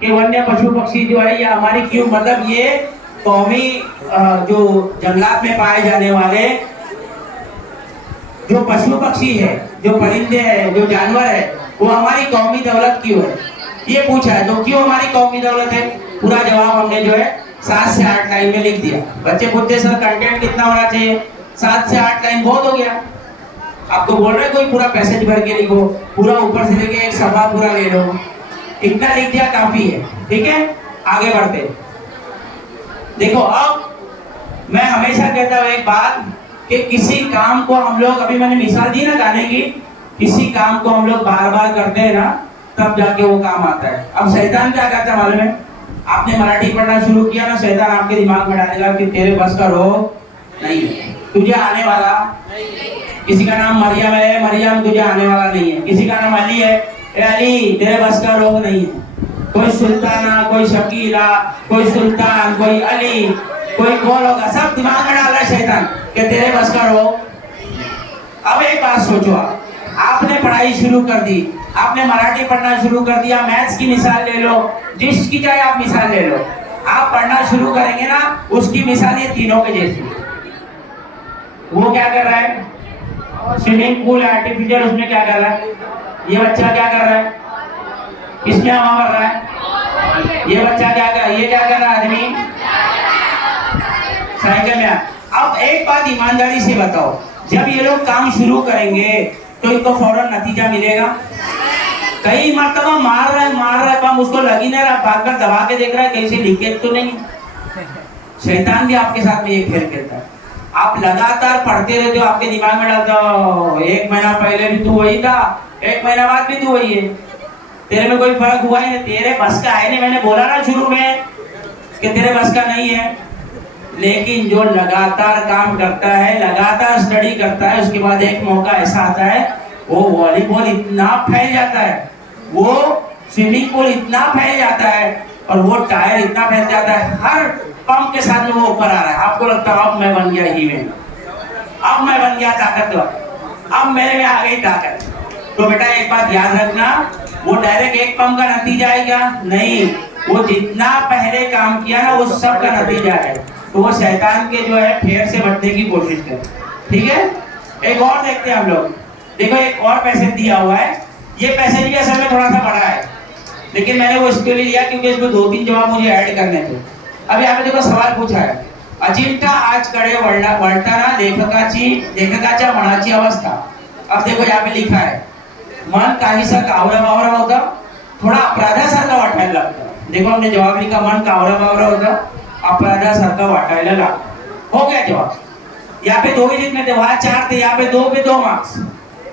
कि वन्य पशु पक्षी जो है ये हमारी क्यों, मतलब ये कौमी जो जंगलात में पाए जाने वाले जो पशु पक्षी है, जो परिंदे हैं, जो जानवर है, वो हमारी कौमी दौलत क्यों है, ये पूछा है। तो क्यों हमारी कौमी दौलत है, पूरा जवाब हमने जो है 7 से 8 लाइन में लिख दिया। बच्चे पूछते सर कंटेंट कितना होना चाहिए, 7 से 8 लाइन बहुत हो गया। आपको बोल रहे कोई पूरा पैसेज भर के लिखो, पूरा ऊपर से लेके एक सफा पूरा ले लो, इतना लिख दिया काफी है। ठीक है, आगे बढ़ते। देखो अब मैं हमेशा कहता हूँ एक बात कि किसी काम को हम लोग, अभी मैंने मिसाल दी ना गाने की, किसी काम को हम लोग बार बार करते हैं ना, तब जाके वो काम आता है। अब शैतान क्या कहता है मालूम है, आपने मराठी पढ़ना शुरू किया ना, शैतान आपके दिमाग में डालेगा कि तेरे बस का रोग नहीं है, तुझे आने वाला। किसी का नाम मरियम है, मरियम तुझे आने वाला नहीं है। किसी का नाम अली है, अली तेरे बस का रोग नहीं है। कोई सुल्ताना, कोई शकीला, कोई सुल्तान, कोई अली, कोई कौन होगा, सब दिमाग में डाल रहा है शैतान कि तेरे बस का रोग। अब एक बात सोचो, आपने पढ़ाई शुरू कर दी, आपने मराठी पढ़ना शुरू कर दिया, मैथ्स की मिसाल ले लो, जिसकी चाहे आप मिसाल ले लो, आप पढ़ना शुरू करेंगे ना, उसकी मिसाल ये तीनों के जैसी। वो क्या कर रहा है, स्विमिंग पूल आर्टिफिशियल, उसमें क्या कर रहा है, ये बच्चा क्या कर रहा है, किसमें हवा भर रहा है, ये बच्चा क्या कर, ये क्या कर रहा है आदमी, साइकिल में। अब एक बात ईमानदारी से बताओ, जब ये लोग काम शुरू करेंगे तो इनको फौरन नतीजा मिलेगा? कई मरतबा मार रहा है बम, उसको लगी नहीं रहा, भागकर दबा के देख रहा है कहीं से लीकेज तो नहीं। शैतान भी आपके साथ में ये खेल खेलता है। आप लगातार पढ़ते रहते हो, आपके दिमाग में डालता हो, 1 महीना पहले भी तू वही था, 1 महीना बाद भी तू वही है, तेरे में कोई फर्क हुआ ही नहीं, तेरे बस का है नहीं। मैंने बोला ना शुरू में कि तेरे बस का नहीं है। लेकिन जो लगातार काम करता है, लगातार स्टडी करता है, उसके बाद एक मौका ऐसा आता है, वो वॉलीबॉल इतना फैल जाता है, वो स्विमिंग पूल इतना फैल जाता है, और वो टायर इतना फैल जाता है, हर पंप के साथ में वो ऊपर आ रहा है। आपको लगता है अब मैं बन गया हीरोइन, अब मैं बन गया ताकतवर, अब मेरे में आ गई ताकत। तो बेटा एक बात याद रखना, वो डायरेक्ट एक पंप का नतीजा है क्या? नहीं, वो जितना पहले काम किया ना, वो सब का नतीजा है। तो वो शैतान के जो है फेर से बचने की कोशिश करे। ठीक है, एक और देखते हैं हम लोग। देखो एक और पैसेज दिया हुआ है, ये पैसेज भी असल में थोड़ा सा बड़ा है, लेकिन मैंने वो इसके लिए लिया क्योंकि इसमें 2-3 जवाब मुझे ऐड करने थे। अब यहाँ पे देखो सवाल पूछा है, अजिंठा आजकडे वळताना लेखकाच्या मनाची अवस्था। अब देखो यहाँ पे लिखा है, मन काहीसा कावरा बावरा होता, थोड़ा अपराधासारखा वाटायला लागतं। देखो हमने जवाब लिखा, मन कावरा बावरा होता, अपराधासारखा वाटायला लागतं। हो गया जवाब। यहाँ पे 2 ही लिखने थे, वहां 4 थे, यहाँ पे 2 पे 2 मार्क्स,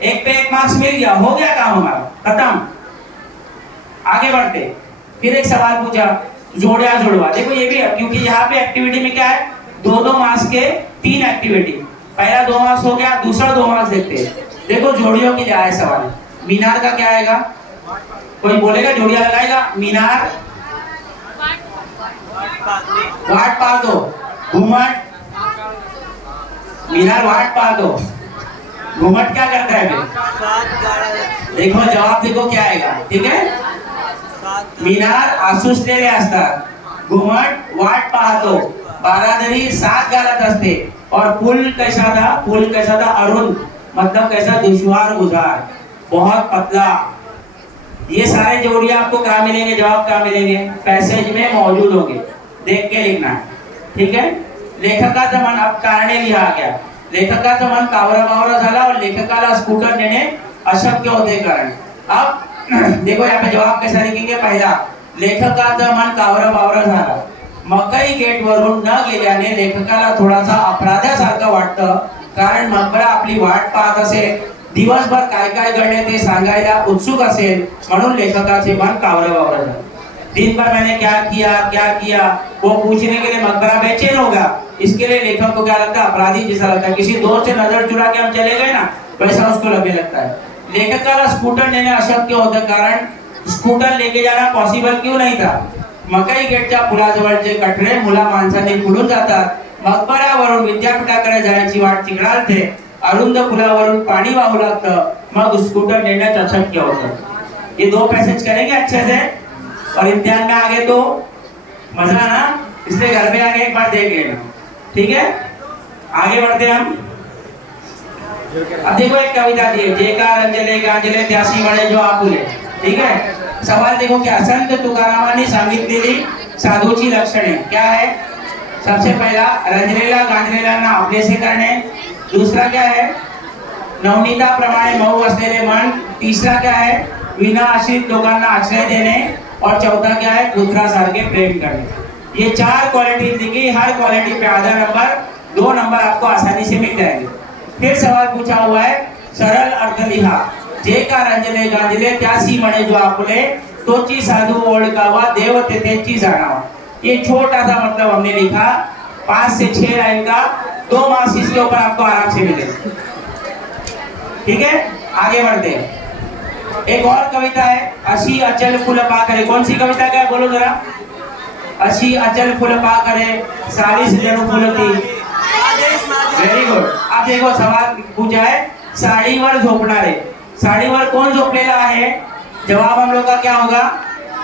1 पे 1 मार्क्स मिल गया, हो गया काम हमारा, खत्म। आगे बढ़ते, फिर एक सवाल पूछा, जोड़िया जुड़वा। देखो ये भी है, क्योंकि यहाँ पे एक्टिविटी में क्या है, 2-2 मार्क्स के 3 एक्टिविटी, पहला 2 मार्क्स हो गया, दूसरा 2 मार्क्स देखते हैं। देखो जोड़ियों के लिए आया सवाल, मीनार का क्या आएगा, कोई बोलेगा जोड़िया लगाएगा, मीनार वाट पा दो, घुमट, मीनार वाट पा दो, घुमट क्या करता है फिर? देखो जवाब देखो क्या आएगा, ठीक है। मीनार आसुसलेले असतात, घुमट वाट पाहतो, बारादरी 7 घालत असते, और पुल कैसा था अरुण, मतलब कैसा दुश्वार गुजार, बहुत पतला। ये सारे जोड़ियां आपको कहाँ मिलेंगे, जवाब कहाँ मिलेंगे, पैसेज में मौजूद होंगे, देख के लिखना है। ठीक है, लेखकाचं मन, अब कारणे लिहा गया, लेखकाचं मन कावरा बावरा झाला और लेखकाला स्कूटर देणे अशक्य होते कारण। अब देखो यहाँ पे जवाब कैसा लिखेंगे, पहला लेखकाचं मन कावरा बावरा झाला, मकई गेट वरून न गेल्याने लेखकाला थोडासा अपराध्यासारखं वाटतं, कारण मकबरा आपली वाट पाहत असेल, दिवसभर काय काय घडले ते सांगायला उत्सुक असेल, म्हणून लेखकाचे मन कावरा बावरा झालं। दिन भर मैंने क्या किया वो पूछने के लिए मकबरा बेचैन होगा। इसके लिए लेखक को क्या लगता है, अपराधी जैसा लगता है, किसी दोस्त से नजर चुरा के हम चले गए ना, वैसा उसको लगने लगता है। लेखकाला स्कूटर देणे अशक्य होतं, कारण स्कूटर लेके जाना पॉसिबल क्यों नहीं था, मकई गेटच्या पुलाजवळचे कठडे मुला माणसांनी फुलून जातात, मकबऱ्यावरून विद्यापीठाकडे जायची वाट चिघळालते, अरुंद पुलावरून पाणी वाहू लागतं, मग स्कूटर नेण्याचं अशक्य होतं। ये 2 पैसेज करेंगे अच्छे से। और इम्तिहान में आगे तो मजा ना, इसलिए घर पे आके एक बार देख लेना, ठीक है। आगे बढ़ते हम। अब देखो एक कविता दी है, जेका रंजले गांजले त्यासी बड़े जो आपुले, ठीक है। सवाल देखो क्या, संत तुकारामांनी सांगितलेली साधूची लक्षणे क्या है। सबसे पहला रंजलेला गांजलेला आपले से करणे, दूसरा क्या है नवनीता प्रमाणे मऊ असलेले मन, तीसरा क्या है विना आश्रित लोकांना आश्रय देने, और चौथा क्या है पुत्रासारखे प्रेम करने। ये 4 क्वालिटी दिखी, हर क्वालिटी पे आधा नंबर, 2 नंबर आपको आसानी से मिल जाएंगे। फिर सवाल पूछा हुआ है सरल अर्थ लिहा, जे का रंजले गांजले त्यासी म्हणे जो आपुले, तोची साधू ओळखावा देव तेथेची जाणावा। ये छोटा सा मतलब हमने लिखा, 5 से 6 लाइन का, 2 मार्क्स इसके ऊपर आपको आराम से मिले, ठीक है। आगे बढ़ते हैं। एक और कविता है, अशी अचल फुल पाखरे, कौन सी कविता का है बोलो जरा। अशी अचल फुल पाखरे 40 जणू फुलती, वेरी गुड। अब देखो सवाल पूछा है साडीवर झोपणारे, साडीवर कोण झोपलेला आहे, जवाब हम लोग का क्या होगा,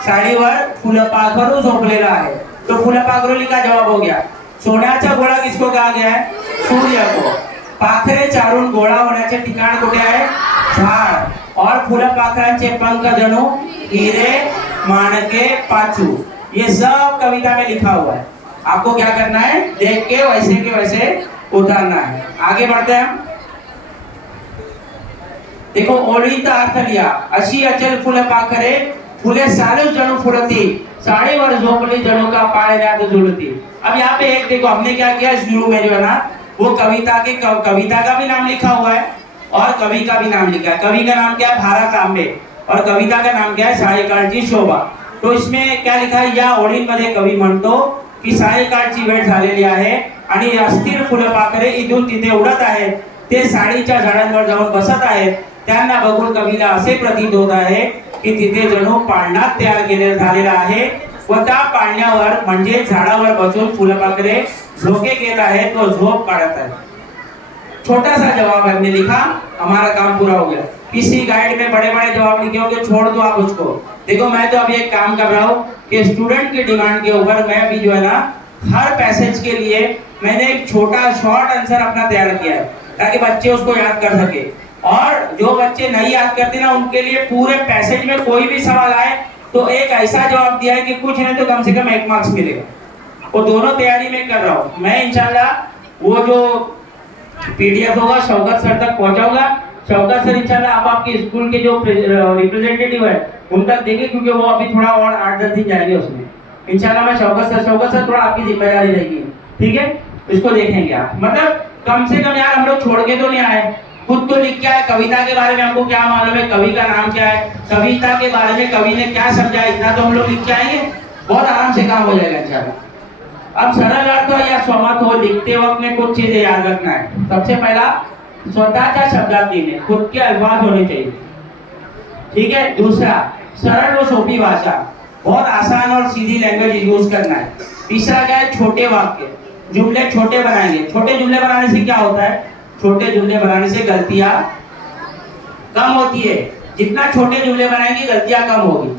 साडीवर फुलपाखरू झोपलेला आहे। तो फुलपाखरू का जवाब हो गया। सोन्याचा गोळा किसको कहा गया है, सूर्य को। पाखरे चारून गोळा होण्याचे ठिकाण कुठे आहे, झाड। और फुलपाखरांचे पंख जणू हीरे माणके पाचू, ये सब कविता में लिखा हुआ है। आपको क्या करना है, देख के वैसे उतारना है। आगे बढ़ते हैं हम। देखो ओळीचा अर्थ लिया, अशी अचल फुलपाखरे फुले 40 जणू फुलती, साडीवर झोपली जणू का पाळण्यात झुलती। अब यहाँ पे एक देखो हमने क्या किया, शुरू में जो है ना वो कविता का भी नाम लिखा हुआ है और कवि का भी नाम लिखा है। कवि का नाम क्या है भारत आंबे, और कविता का नाम क्या है सायकाळची शोभा। तो इसमें क्या लिखा है, या ओळींमध्ये कवी म्हणतो की सायकाळची वेळ झालेली आहे आणि अस्थिर फुलपाखरे इथून तिथे उडत आहेत, ते साडीच्या झाडांवर जाऊन बसत आहेत। त्यांना बघून कवीला असे प्रतीत होत आहे की तिथे जणू पाळणा तयार झालेला आहे, व त्या पाळण्यावर म्हणजे झाडावर बसून फुलपाखरे झोके घेत आहेत, तो झोप काढत आहे। छोटा सा जवाब हमने लिखा, हमारा काम पूरा हो गया। किसी गाइड में बड़े बड़े जवाब लिखे होंगे, छोड़ दो आप उसको। देखो मैं तो अभी एक काम कर रहा हूँ कि स्टूडेंट की डिमांड के ऊपर मैं अभी जो है ना हर पैसेज के लिए मैंने एक छोटा शॉर्ट आंसर अपना तैयार किया है, ताकि बच्चे उसको याद कर सके। और जो बच्चे नहीं याद करते ना उनके लिए पूरे पैसेज में कोई भी सवाल आए तो एक ऐसा जवाब दिया है कि कुछ नहीं तो कम से कम 1 मार्क्स मिलेगा। वो दोनों तैयारी में कर रहा हूँ मैं। इंशाल्लाह वो जो पीडीएफ होगा शौकत सर तक पहुंचाऊंगा। शौकत सर इंशाल्लाह आप आपके स्कूल के जो रिप्रेजेंटेटिव है उन तक देंगे, क्योंकि वो अभी थोड़ा और 8-10 दिन जाएंगे उसमें। इंशाल्लाह मैं शौकत सर थोड़ा आपकी जिम्मेदारी रहेगी, ठीक है। इसको देखेंगे आप, मतलब कम से कम यार हम लोग छोड़ के तो नहीं आए, खुद तो लिख के आए। कविता के बारे में हमको क्या मालूम है, कवि का नाम क्या है, कविता के बारे में कवि ने क्या समझा, इतना तो हम लोग लिख के आएंगे, बहुत आराम से काम हो जाएगा इंशाल्लाह। अब सरल अर्थ या स्वमत हो, लिखते वक्त में कुछ चीजें याद रखना है। सबसे पहला स्वतःच्या शब्दात लिखने, खुद के अल्फाज होने चाहिए, ठीक है। दूसरा सरल और सोपी भाषा, बहुत आसान और सीधी लैंग्वेज यूज करना है। तीसरा क्या है, छोटे वाक्य, जुमले छोटे बनाएंगे। छोटे जुमले बनाने से क्या होता है, छोटे जुमले बनाने से गलतियां कम होती है। जितना छोटे जुमले बनाएंगे गलतियां कम होगी।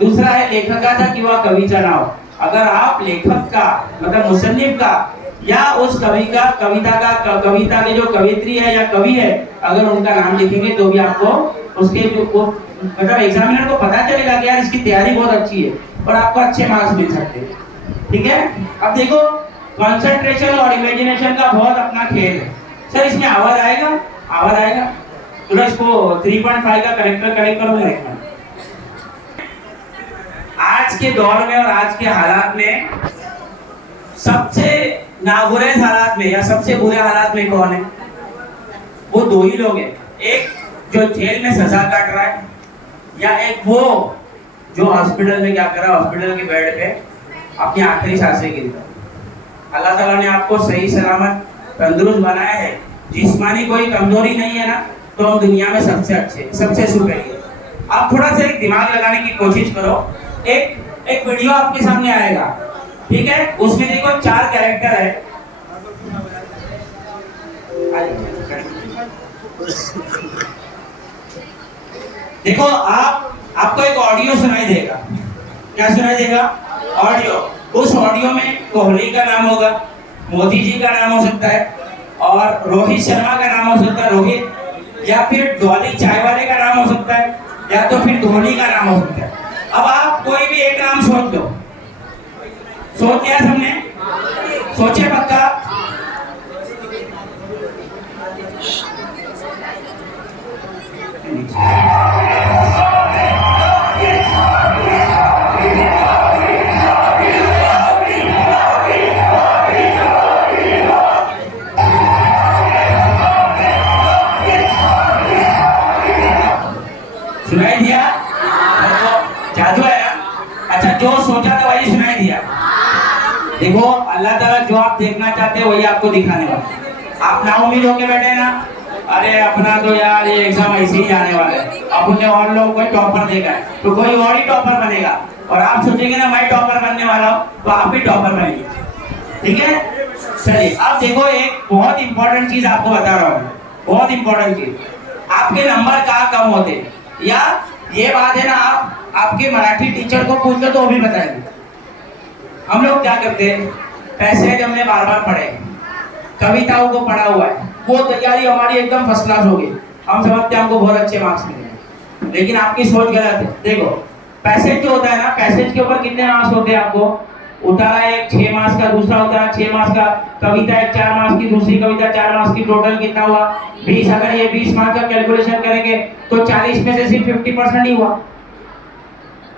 दूसरा है लेखकाचा किंवा कवीचा नाव। अगर आप लेखक का मतलब मुसन्निफ का या उस कवि का कविता के जो कवित्री है या कवि है, अगर उनका नाम लिखेंगे तो भी आपको उसके जो मतलब एग्जामिनर को पता चलेगा कि यार इसकी तैयारी बहुत अच्छी है और आपको अच्छे मार्क्स मिल सकते हैं, ठीक है। अब देखो कंसंट्रेशन और इमेजिनेशन का बहुत अपना खेल है। सर इसमें आवाज आएगा तो इसको 3.5 का करेक्टर कनेक्ट करूंगा। आज के दौर में और आज के हालात में सबसे नागुरेज हालात में या सबसे बुरे हालात में कौन है, वो 2 ही लोग हैं। एक जो जेल में सजा काट रहा है, या एक वो जो हॉस्पिटल में क्या कर रहा है, हॉस्पिटल के बेड पे अपनी आखिरी सांसें गिनता है। अल्लाह ताला ने आपको सही सलामत तंदुरुस्त बनाया है, जिस्मानी कोई कमजोरी नहीं है ना, तो हम दुनिया में सबसे अच्छे सबसे सुपीरियर। आप थोड़ा सा एक दिमाग लगाने की कोशिश करो। एक वीडियो आपके सामने आएगा, ठीक है, उसमें देखो 4 कैरेक्टर है। देखो आपको एक ऑडियो सुनाई देगा, क्या सुनाई देगा? ऑडियो। उस ऑडियो में कोहली का नाम होगा, मोदी जी का नाम हो सकता है, और रोहित शर्मा का नाम हो सकता है, रोहित, या फिर डॉली चाय वाले का नाम हो सकता है, या तो फिर धोनी का नाम हो सकता है। अब आप कोई भी एक नाम सोच दो। सोच लिया सबने? सोचे पक्का? सुनाई दिया? जादू है ना? अच्छा, जो सोचा था वही सुनाई दिया। देखो, अल्लाह ताला जो आप देखना चाहते हैं वही आपको दिखाने वाला। आप ना उम्मीद होके बैठे ना, अरे अपना तो यार ये एग्जाम ऐसे ही जाने वाला है, अपन ने और लोगों को टॉपर देखा है तो कोई और ही टॉपर बनेगा, और आप सोचेंगे ना मैं टॉपर बनने वाला हूँ तो आप भी टॉपर बनेंगे। ठीक है, चलिए अब देखो, एक बहुत इंपॉर्टेंट चीज आपको बता रहा हूँ, बहुत इंपॉर्टेंट चीज। आपके नंबर कहाँ कम होते, या ये बात है ना, आप आपके मराठी टीचर को पूछ लो तो वो भी बताएंगे। हम लोग क्या करते हैं, पैसे हमने बार बार पढ़े, कविताओं को पढ़ा हुआ है, वो तैयारी हमारी एकदम फर्स्ट क्लास हो गई, हम समझते हैं हमको बहुत अच्छे मार्क्स मिले, लेकिन आपकी सोच गलत है। देखो, पैसेज जो होता है ना, पैसेज के ऊपर कितने मार्क्स होते हैं आपको? उतारा एक 6 मार्क्स का, दूसरा उतारा 6 मार्क्स का, कविता एक 4 मार्क्स की, दूसरी कविता 4 मार्क्स की, टोटल कितना हुआ? 20। अगर ये 20 मार्क्स का कैलकुलेशन करेंगे तो 40 में से सिर्फ 50% ही हुआ,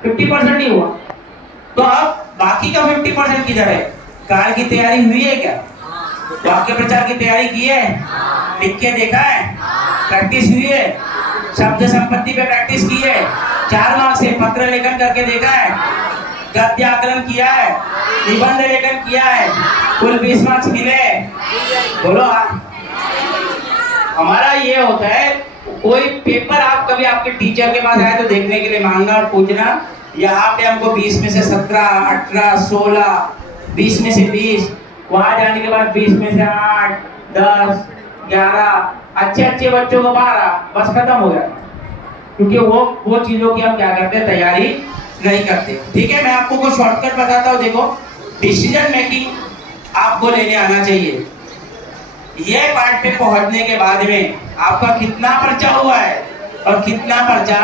50% ही हुआ। तो अब बाकी का 50% किधर है? कार की तैयारी हुई है क्या? वाक्य प्रचार की तैयारी की है? लिख के देखा है? प्रैक्टिस हुई है? शब्द संपत्ति पे प्रैक्टिस की है? 4 मार्क्स से पत्र लेखन करके देखा है? गद्य आकलन किया है? निबंध लेखन किया है? कुल 20 मार्क्स मिले? बोलो। हमारा ये होता है, कोई पेपर आप कभी आपके टीचर के पास आए तो देखने के लिए मांगना और पूछना, यहाँ पे हमको 20 में से 17, 18, 16, 20 में से 20, वहां जाने के बाद 20 में से 8, 10, 11, अच्छे अच्छे बच्चों को 12, बस खत्म हो गया। क्योंकि वो चीजों की हम क्या करते हैं, तैयारी नहीं करते। ठीक है, मैं आपको कुछ शॉर्टकट बताता हूँ। देखो, डिसीजन मेकिंग आपको लेने आना चाहिए। ये पार्ट पे पहुंचने के बाद में आपका कितना पर्चा हुआ है और कितना पर्चा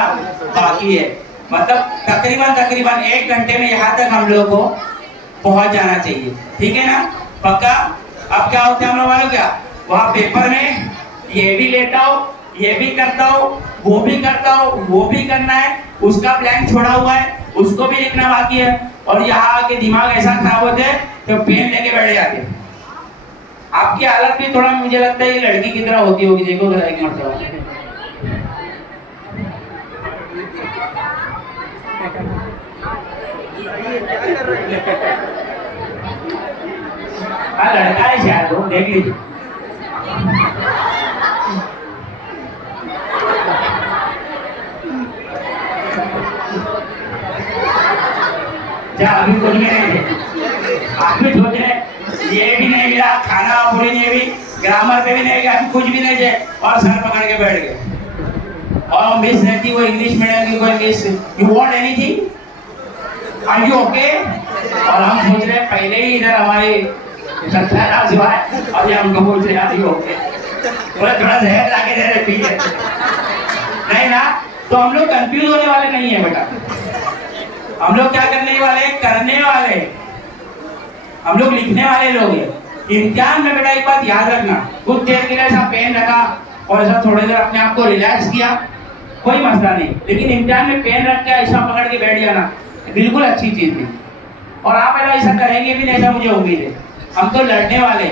बाकी है, मतलब तकरीबन 1 घंटे में यहाँ तक हम लोग को पहुंच जाना चाहिए। ठीक है ना, पक्का? अब क्या होता है हम लोग वालों, क्या वहाँ पेपर में ये भी लेता हूँ, ये भी करता हूँ, वो भी करता हूँ, वो भी करना है, उसका ब्लैंक छोड़ा हुआ है, उसको भी लिखना बाकी है, और यहाँ आके दिमाग ऐसा खराब होता है तो पेन लेके बैठ जाते हैं। आपकी हालत भी थोड़ा मुझे लगता है ये लड़की की तरह होती होगी। देखो जरा एक मरतबा, लड़का है शायद वो, देख लीजिए। अभी कुछ भी नहीं थे, आप भी सोच रहे ये भी नहीं मिला, खाना पूरी नहीं हुई, ग्रामर पे भी नहीं गया, कुछ भी नहीं थे, और सर पकड़ के बैठ गए। और मिस रहती वो इंग्लिश मीडियम की, कोई miss, you want anything, are you okay? और हम सोच रहे पहले ही इधर हमारी सत्यानाश हुआ है, अभी हमको बोल रहे आर यू ओके, थोड़ा जहर लाके दे रहे, पी नहीं ना। तो हम लोग कंफ्यूज होने वाले नहीं है बेटा, हम लोग क्या करने वाले, करने वाले, हम लोग लिखने वाले लोग हैं। इम्तिहान में बेटा एक बात याद रखना, कुछ देर के लिए ऐसा पेन रखा और ऐसा थोड़ी देर अपने आप को रिलैक्स किया, कोई मसला नहीं, लेकिन इम्तिहान में पेन रख के ऐसा पकड़ के बैठ जाना बिल्कुल अच्छी चीज नहीं। और आप ऐसा करेंगे भी नहीं, ऐसा मुझे उम्मीद है। हम तो लड़ने वाले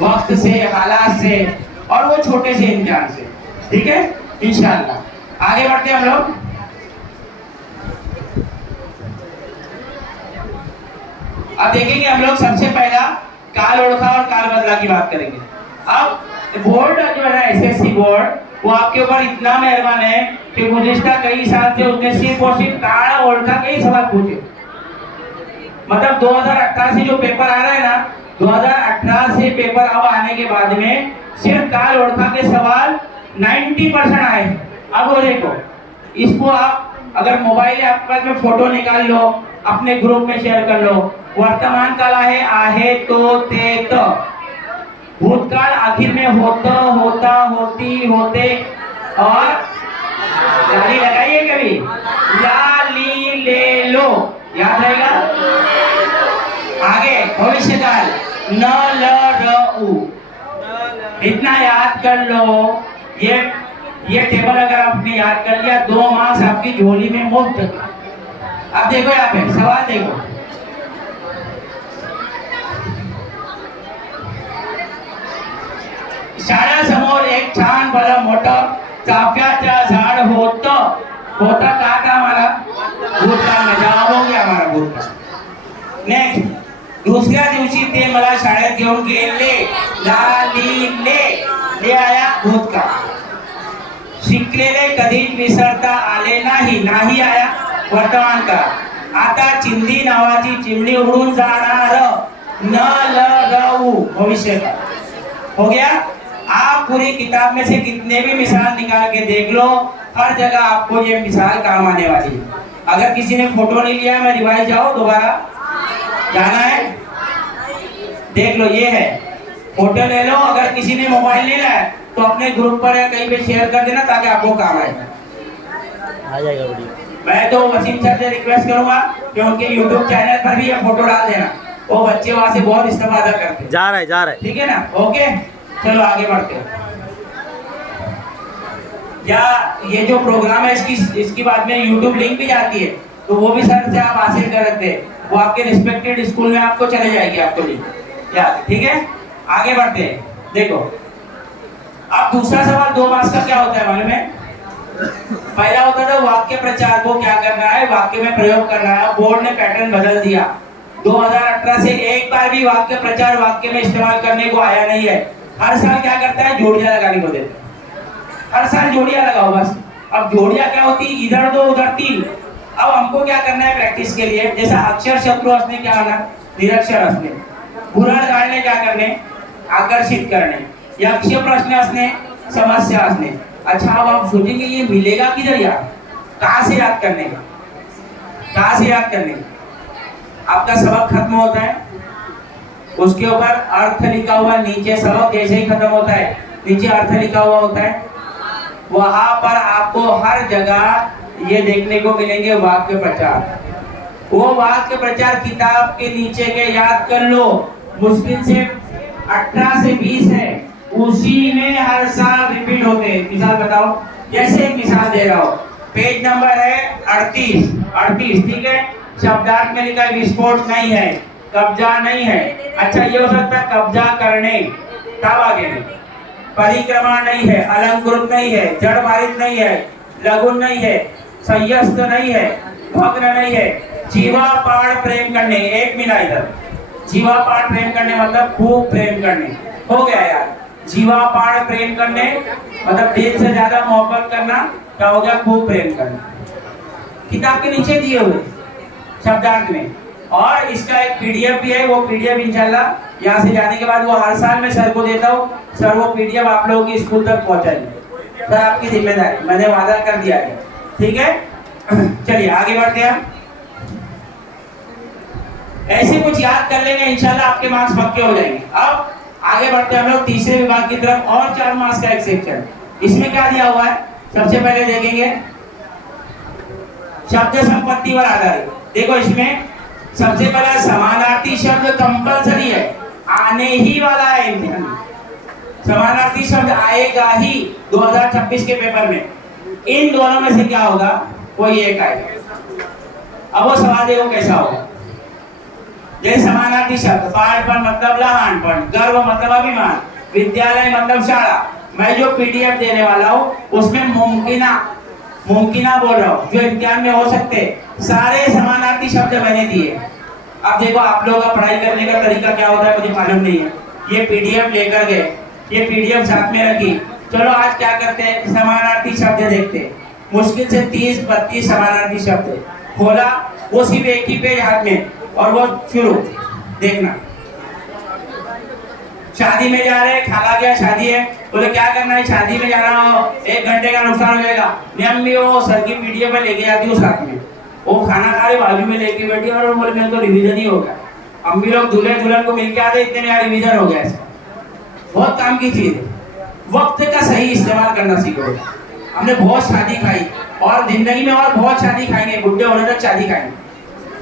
वक्त से, हालात से, और वो छोटे से इम्तिहान से। ठीक है, इंशाअल्लाह आगे बढ़ते हैं हम लोग। अब देखेंगे हम लोग सबसे पहला काल ओळखा और काल बदला की बात करेंगे। अब बोर्ड जो है एसएससी बोर्ड, वो आपके ऊपर इतना मेहरबान है कि गुज़िश्ता कई साल से उसने सिर्फ और सिर्फ काल ओळखा के ही सवाल पूछे। मतलब 2018 से जो पेपर आ रहा है ना, 2018 से पेपर अब आने के बाद में सिर्फ काल ओळखा के सवाल 90% आए। अब वो देखो, इसको आप अगर मोबाइल है आपके पास में फोटो निकाल लो, अपने ग्रुप में शेयर कर लो। वर्तमान काल आहे तो ते त। भूतकाल आखिर में होता होता होती होते और गाली लगाइए कभी, ला ली ले लो, याद रहेगा। आगे भविष्य काल न ल र उ, इतना याद कर लो। ये टेबल अगर आपने याद कर लिया 2 मार्क्स आपकी झोली में मुफ्त। अब देखो यहाँ पे सवाल देखो, शाळेसमोर एक छान बड़ा मोठं चाफ्याचं झाड होतं। होता का था हमारा भूतकाळ में, जवाब हो गया हमारा भूतकाळ। नेक्स्ट, दुसऱ्या दिवशी ते मला शाळेत घेऊन गेले, ले आया भूतकाळ। शिकलेले कधीच विसरता आले नाही, नाही आया वर्तमान काळ। आता चिंदी नावाची चिमणी उडून जाणार, न ल र उ भविष्य काळ। हो गया। आप पूरी किताब में से कितने भी मिसाल निकाल के देख लो, हर जगह आपको ये मिसाल काम आने वाली है। अगर किसी ने फोटो नहीं लिया, मैं रिवाइज जाऊं दोबारा, जाना है? देख लो, ये है फोटो ले लो। अगर किसी ने मोबाइल ले लिया तो अपने ग्रुप पर या कहीं पे शेयर कर देना ताकि आपको काम आए। आ जाएगा वीडियो। मैं तो वसीम सर से रिक्वेस्ट करूंगा कि उनके YouTube चैनल पर भी ये फोटो डाल देना, वो बच्चे वहां से बहुत इस्तेमाल करते हैं। जा रहा है ठीक है ना? ओके, चलो आगे बढ़ते हैं। या ये जो प्रोग्राम है इसकी बाद में YouTube लिंक भी जाती है, तो वो भी सर से आप हासिल कर सकते हैं, वो आपके रिस्पेक्टेड स्कूल में आपको चले जाएगी आपको लिंक। या ठीक है, आगे बढ़ते हैं। देखो अब दूसरा सवाल 2 मार्क्स का क्या होता है मालूम है? पहला होता था वाक्य प्रचार को क्या करना है, वाक्य में प्रयोग करना है। बोर्ड ने पैटर्न बदल दिया। 2018 से एक बार भी वाक्य प्रचार वाक्य में इस्तेमाल करने को आया नहीं है। हर साल क्या करता है, जोड़ियां लगाने को देता है। हर साल जोड़ियां लगाओ बस। अब जोड़ियां क्या होती, इधर 2 उधर 3। अब हमको क्या करना है प्रैक्टिस के लिए, जैसा अक्षर शत्रु असणे क्या आना, निरक्षर असणे। पुराण गाळणे क्या करने, आकर्षित करने। यक्ष प्रश्न असणे, समस्या असणे। अच्छा, अब आप सोचेंगे ये मिलेगा किधर यार, कहां से याद करने का, कहां से याद करने का? आपका सबक खत्म होता है, उसके ऊपर अर्थ लिखा हुआ नीचे, सबक जैसे ही खत्म होता है नीचे अर्थ लिखा हुआ होता है। वहां पर आपको हर जगह ये देखने को मिलेंगे वाक्य प्रचार। वो वाक्य प्रचार किताब के नीचे के याद कर लो, मुश्किल से 18 से 20 है, उसी में हर साल रिपीट होते हैं। मिसाल बताओ, जैसे एक मिसाल दे रहा हूँ, पेज नंबर है 38, ठीक है। शब्दार्थ में लिखा है विस्फोट नहीं है, कब्जा नहीं है। अच्छा, ये हो सकता है कब्जा करने, तब आगे नहीं। परिक्रमा नहीं है, अलंकृत नहीं है, जड़ बारित नहीं है, लघुन नहीं है, संयस्त नहीं है, भग्न नहीं है। जीवापाड़ प्रेम करने, एक मिला इधर, जीवापाड़ प्रेम करने मतलब खूब प्रेम करने। हो गया यार, जीवापाड़ प्रेम करने मतलब दिल से ज्यादा मोहब्बत करना, क्या हो गया, खूब प्रेम करना। किताब के नीचे दिए हुए शब्दार्थ में। और इसका एक पीडीएफ भी है, वो पीडीएफ इंशाल्लाह यहाँ से जाने के बाद वो हर साल मैं सर को देता हूँ। सर वो पीडीएफ आप लोगों की स्कूल तक पहुँचाएंगे, सर आपकी जिम्मेदारी, मैंने वादा कर दिया है। ठीक है, चलिए आगे बढ़ते हैं। ऐसे कुछ याद कर लेंगे, इंशाल्लाह आपके मार्क्स पक्के हो जाएंगे। अब आगे बढ़ते हैं हम लोग तीसरे विभाग की तरफ, और 4 मार्क्स का एक सेक्शन। इसमें क्या दिया हुआ है, सबसे पहले देखेंगे शब्द संपत्ति पर आधारित। देखो इसमें सबसे पहला समानार्थी शब्द कंपलसरी है, आने ही वाला है इम्तिहान में। समानार्थी शब्द आएगा ही 2026 के पेपर में। इन दोनों में से क्या होगा, कोई एक आएगा। अब वो सवाल देखो कैसा होगा। जैसे समानार्थी शब्द, बाळपण मतलब लहानपण, गर्व मतलब अभिमान, विद्यालय मतलब शाला। मैं जो पीडीएफ देने वाला हूँ उसमें मुमकिना बोल रहा हूँ, जो इम्तिहान में हो सकते, सारे समानार्थी शब्द मैंने दिए। अब देखो आप लोगों का पढ़ाई करने का तरीका क्या होता है मुझे मालूम नहीं है। ये पीडीएफ लेकर गए, ये पीडीएफ साथ में रखी, चलो आज क्या करते हैं, समानार्थी शब्द देखते हैं। मुश्किल से 30-32 समानार्थी शब्द खोला, वो सिर्फ एक ही पेज हाथ में, और वो शुरू देखना। शादी में जा रहे हैं, खाला क्या शादी है, बोले क्या करना है, शादी में जा रहा हो, 1 घंटे का नुकसान हो जाएगा। मैं अम्मी वो सर की वीडियो में लेके जाती हूँ साथ में, वो खाना खा रहे बाजू में लेके बैठी और बोले मेरे तो रिवीजन ही हो गया। अम्मी लोग दूल्हे दुल्हन को मिलके आते इतने में रिवीजन हो गया। ऐसा बहुत काम की चीज है, वक्त का सही इस्तेमाल करना सीखो। हमने बहुत शादी खाई और जिंदगी में और बहुत शादी खाएंगे, बुढ़े होने तक शादी खाएंगे,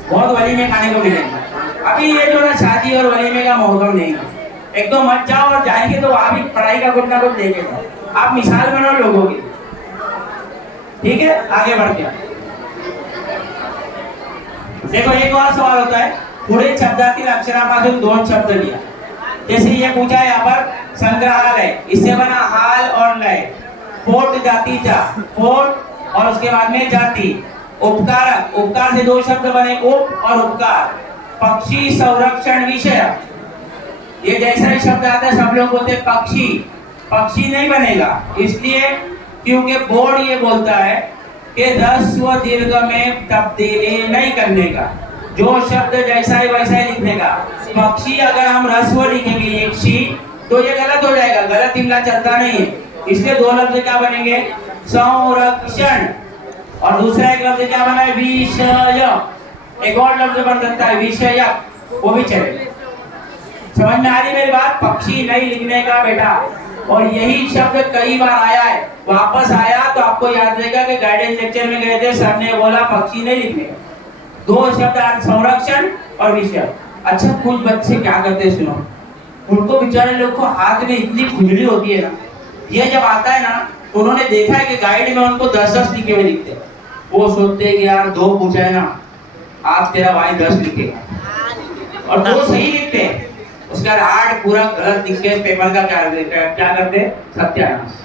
बहुत वलीमे खाने को मिलेंगे। अभी ये जो ना शादी और वलीमे का मौसम नहीं है, एक तो मत जाओ और जाएंगे तो वहां भी पढ़ाई का कुछ ना कुछ देंगे। आप मिसाल बनाओ लोगों की, ठीक है। आगे बढ़ते हैं, देखो एक और सवाल होता है, पुढे शब्दातील अक्षरापासून 2 शब्द लिया। जैसे ये पूछा है यहाँ पर संग्रहालय, इससे बना हाल और लय, पोट जातीचा, पोट और उसके बाद में जाति, उपकारक, उपकार से 2 शब्द बने, उप और उपकार, पक्षी संरक्षण विषय। ये जैसा ही शब्द आता है सब लोग बोलते पक्षी, पक्षी नहीं बनेगा, इसलिए क्योंकि बोर्ड ये बोलता है कि ह्रस्व दीर्घ में तब्दीली नहीं करने का, जो शब्द जैसा ही वैसा ही लिखने का। पक्षी अगर हम ह्रस्व लिखेंगे एक शी तो ये गलत हो जाएगा, गलत इमला चलता नहीं है, इसलिए 2 लफ्ज क्या बनेंगे, संरक्षण, और दूसरा एक लफ्ज क्या बना है, विषय। एक और लफ्ज बन सकता है विषयक, वो भी चलेगा। समझ में आ रही मेरी बात, पक्षी नहीं लिखने का बेटा। और यही शब्द कई बार आया है, वापस आया तो आपको याद रहेगा कि गाइडेंस लेक्चर में गए थे, सर ने बोला पक्षी नहीं लिखने का, 2 शब्द संरक्षण और विषय। अच्छा कुछ बच्चे क्या करते हैं सुनो, उनको बेचारे लोग को हाथ में इतनी खुजली होती है ना, ये जब आता है ना तो उन्होंने देखा है कि गाइड में उनको 10-10 लिखे हुए दिखते हैं। वो सोचते हैं कि यार 2 पूछा है ना, आज तेरा भाई 10 लिखेगा, और 2 सही लिखते हैं, उसका 8 पूरा गलत लिख के पेपर का क्या करते, सत्यानाश।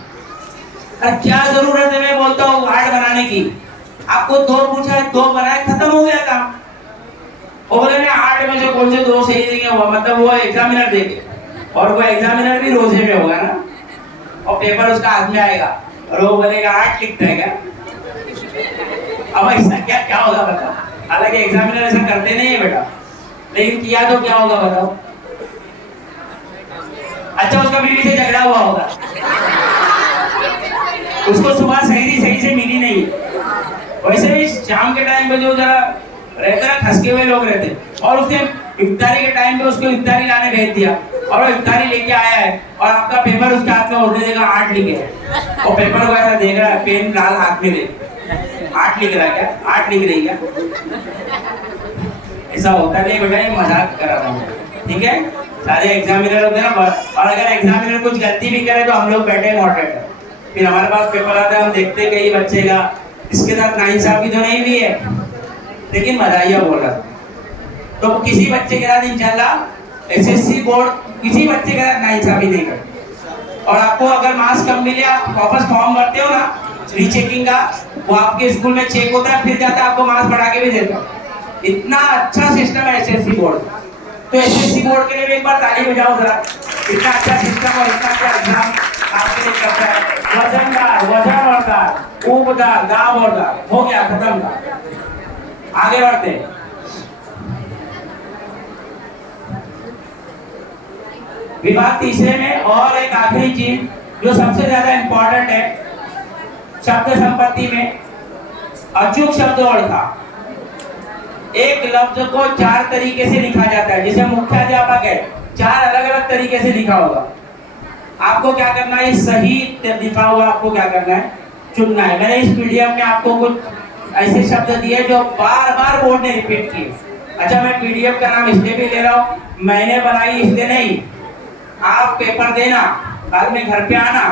अरे क्या जरूरत है, मैं बोलता हूँ 8 बनाने की, आपको 2 पूछा है 2 बनाए, खत्म हो गया काम। और बोले ना 8 में से कौन से 2 सही देंगे, वो मतलब वो एग्जामिनर देंगे, और वो एग्जामिनर भी रोजे में होगा ना, और पेपर उसका हाथ में आएगा और वो बोलेगा 8 लिखता है क्या। अब ऐसा क्या क्या होगा बताओ, हालांकि एग्जामिनर ऐसा करते नहीं है बेटा, लेकिन किया तो क्या होगा बताओ। अच्छा उसका बीवी से झगड़ा हुआ होगा, उसको सुबह सही से मिली नहीं। वैसे भी शाम के टाइम पे जो जरा रहते ना खसके हुए लोग रहते, और उसने इफ्तारी के टाइम पे उसको इफ्तारी लाने भेज दिया और वो इफ्तारी लेके आया है और आपका पेपर उसके हाथ में होने देगा 8 लिखे, और पेपर को ऐसा देख रहा है, पेन लाल हाथ में ले 8 लिख रहा है क्या, 8 लिख रही क्या, ऐसा होता नहीं बेटा, ये मजाक कर रहा हूँ, ठीक है। सारे एग्जामिनर होते हैं ना, और अगर एग्जामिनर कुछ गलती भी करे तो हम लोग बैठे मॉडरेटर, फिर हमारे पास पेपर आता है, हम देखते कई बच्चे का इसके साथ नाइंसाफी तो नहीं भी है, लेकिन मजाइया बोल रहा। तो किसी बच्चे के साथ इंशाल्लाह एसएससी बोर्ड किसी बच्चे के साथ नाइंसाफी नहीं करती। और आपको अगर मार्क्स कम मिले, आप वापस फॉर्म भरते हो ना रीचेकिंग का, वो आपके स्कूल में चेक होता है, फिर जाता है आपको मार्क्स बढ़ा के भी देता है। इतना अच्छा सिस्टम है एसएससी बोर्ड, तो एसएससी बोर्ड के लिए भी एक बार ताली बजाओ जरा, इतना अच्छा सिस्टम और इतना अच्छा एग्जाम आपके लिए करता है। वजनदार, वजनदार, ऊबदार, दावदार, हो गया खत्म का। आगे बढ़ते हैं, विभाग तीसरे में और एक आखिरी चीज जो सबसे ज्यादा इंपॉर्टेंट है शब्द संपत्ति में, अचूक शब्द ओळखा। एक लफ्ज को 4 तरीके से लिखा जाता है, जैसे मुख्याध्यापक है 4 अलग अलग तरीके से लिखा होगा, आपको क्या करना है, सही लिखा हुआ आपको क्या करना है, चुनना है। मैंने इस पीडीएफ में आपको कुछ ऐसे शब्द दिए जो बार बार बोर्ड ने रिपीट किए। अच्छा मैं पीडीएफ का नाम इसलिए भी ले रहा हूँ, मैंने बनाई इसलिए नहीं, आप पेपर देना, बाद में घर पे आना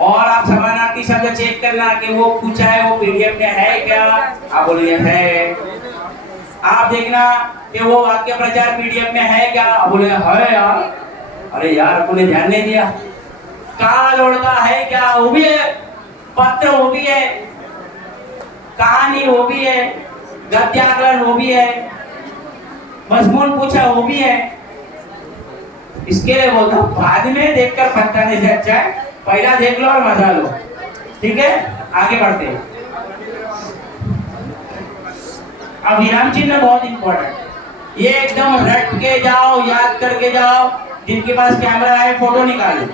और आप समानार्थी शब्द चेक करना कि वो पूछा है वो पीडीएफ में है क्या, आप बोलिए है। आप देखना कि वो वाक्य प्रचार पीडीएफ में है क्या, आप बोले है यार, अरे यार आपने ध्यान नहीं दिया। काल ओढ़ना है क्या, वो भी है, पत्र वो भी है, कहानी वो भी है, गद्याकरण वो भी है, मजमून पूछा वो भी है। इसके लिए बोलता हूँ बाद में देखकर पछताने से अच्छा है पहला देख लो और मजा लो, ठीक है। आगे बढ़ते हैं, अब विराम चिन्ह बहुत इंपॉर्टेंट, ये एकदम रट के जाओ, याद करके जाओ, जिनके पास कैमरा है फोटो निकालो।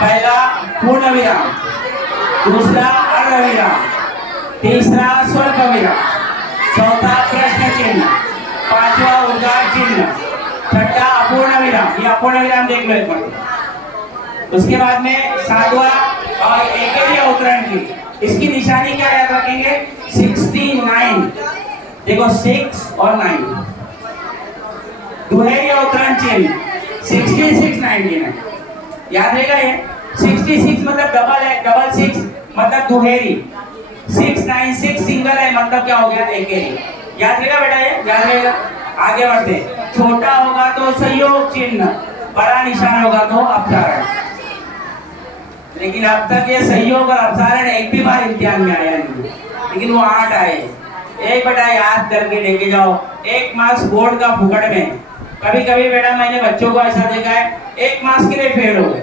पहला पूर्ण विराम, दूसरा अर्ध विराम, तीसरा स्वल्प विराम, चौथा प्रश्न चिन्ह, पांचवा उद्गार चिन्ह, छठा अपूर्ण विराम। ये अपूर्ण विराम देख लो एक बार। उसके बाद में सातवां और एकेरी अवतरण की, इसकी निशानी क्या याद रखेंगे? 69। देखो 6 और 9, दुहेरी अवतरण चिन्ह 66 99 याद रहेगा। ये 66 मतलब डबल है, डबल 6 मतलब दुहेरी, 696 सिंगल है मतलब क्या हो गया? एकेरी। याद रहेगा बेटा, ये याद रहेगा। आगे बढ़ते, छोटा होगा तो संयोग चिन्ह, बड़ा निशान होगा तो अपसारण। लेकिन अब तक ये संयोग और अपसारण एक भी बार इम्तिहान में आया नहीं, लेकिन वो 8 आए। एक बेटा याद करके लेके जाओ, 1 मार्क्स बोर्ड का फुकट में। कभी कभी बेटा मैंने बच्चों को ऐसा देखा है 1 मार्क्स के लिए फेल हो गए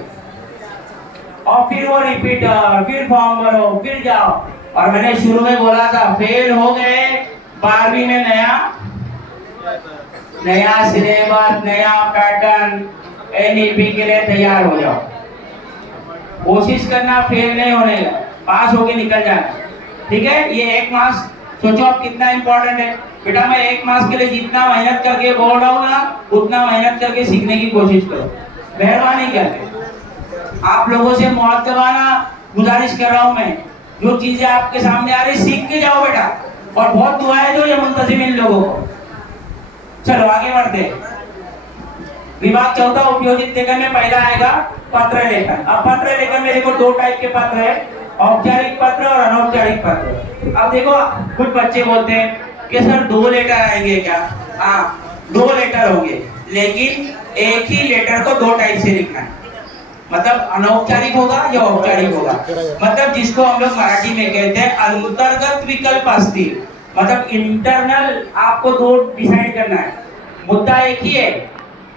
और फिर वो रिपीटर, फिर फॉर्म भरो, फिर जाओ। और मैंने शुरू में बोला था फेल हो गए, 12वीं में नया सिलेबस, नया पैटर्न, एनईपी के लिए तैयार हो जाओ। कोशिश करना फेल नहीं होने का, पास होके निकल जाना, ठीक है। ये 1 मार्क्स सोचो आप कितना इंपॉर्टेंट है बेटा। मैं 1 मार्क्स के लिए जितना मेहनत करके बोल रहा हूँ ना, उतना मेहनत करके सीखने की कोशिश करो। मेहरबानी करके आप लोगों से मुआतबाना गुजारिश कर रहा हूँ मैं, जो चीजें आपके सामने आ रही सीख के जाओ बेटा, और बहुत दुआएं दो ये मुंतजिम इन लोगों को। चलो आगे बढ़ते। विभाग चौथा उपयोजित लेखन में पहला आएगा पत्र लेखन। अब पत्र लेखन में देखो 2 टाइप के पत्र है, औपचारिक पत्र और अनौपचारिक पत्र। अब देखो कुछ बच्चे बोलते हैं कि सर 2 लेटर आएंगे क्या? हाँ 2 लेटर होंगे, लेकिन एक ही लेटर को 2 टाइप से लिखना है। मतलब अनौपचारिक होगा या औपचारिक होगा। मतलब जिसको हम लोग मराठी में कहते हैं अंतर्गत विकल्प अस्थिर, मतलब इंटरनल आपको 2 डिसाइड करना है। मुद्दा एक ही है,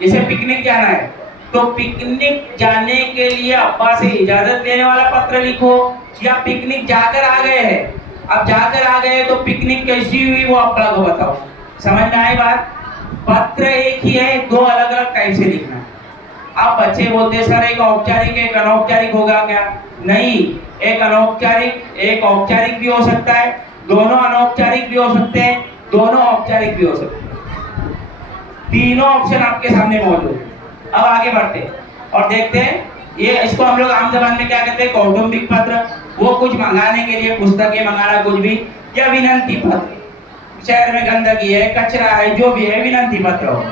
जैसे पिकनिक जाना है तो पिकनिक जाने के लिए अब्बा से इजाजत लेने वाला पत्र लिखो, या पिकनिक जाकर आ गए हैं, अब जाकर आ गए तो पिकनिक कैसी हुई वो आप लोगों को बताओ। समझ में आई बात? पत्र एक ही है, 2 अलग अलग टाइप से लिखना। अब बच्चे बोलते सर एक औपचारिक एक अनौपचारिक होगा क्या? नहीं, एक अनौपचारिक एक औपचारिक भी हो सकता है, दोनों अनौपचारिक भी हो सकते हैं, दोनों औपचारिक भी हो सकते हैं। तीनों ऑप्शन आपके सामने मौजूद है। अब आगे बढ़ते और देखते हैं, ये इसको हम लोग आम जबान में क्या कहते हैं? कौटुंबिक पत्र। वो कुछ मंगाने के लिए, पुस्तकें मंगाना कुछ भी, या विनंती पत्र। शहर में गंदगी है, कचरा है, जो भी है विनंती पत्र हो,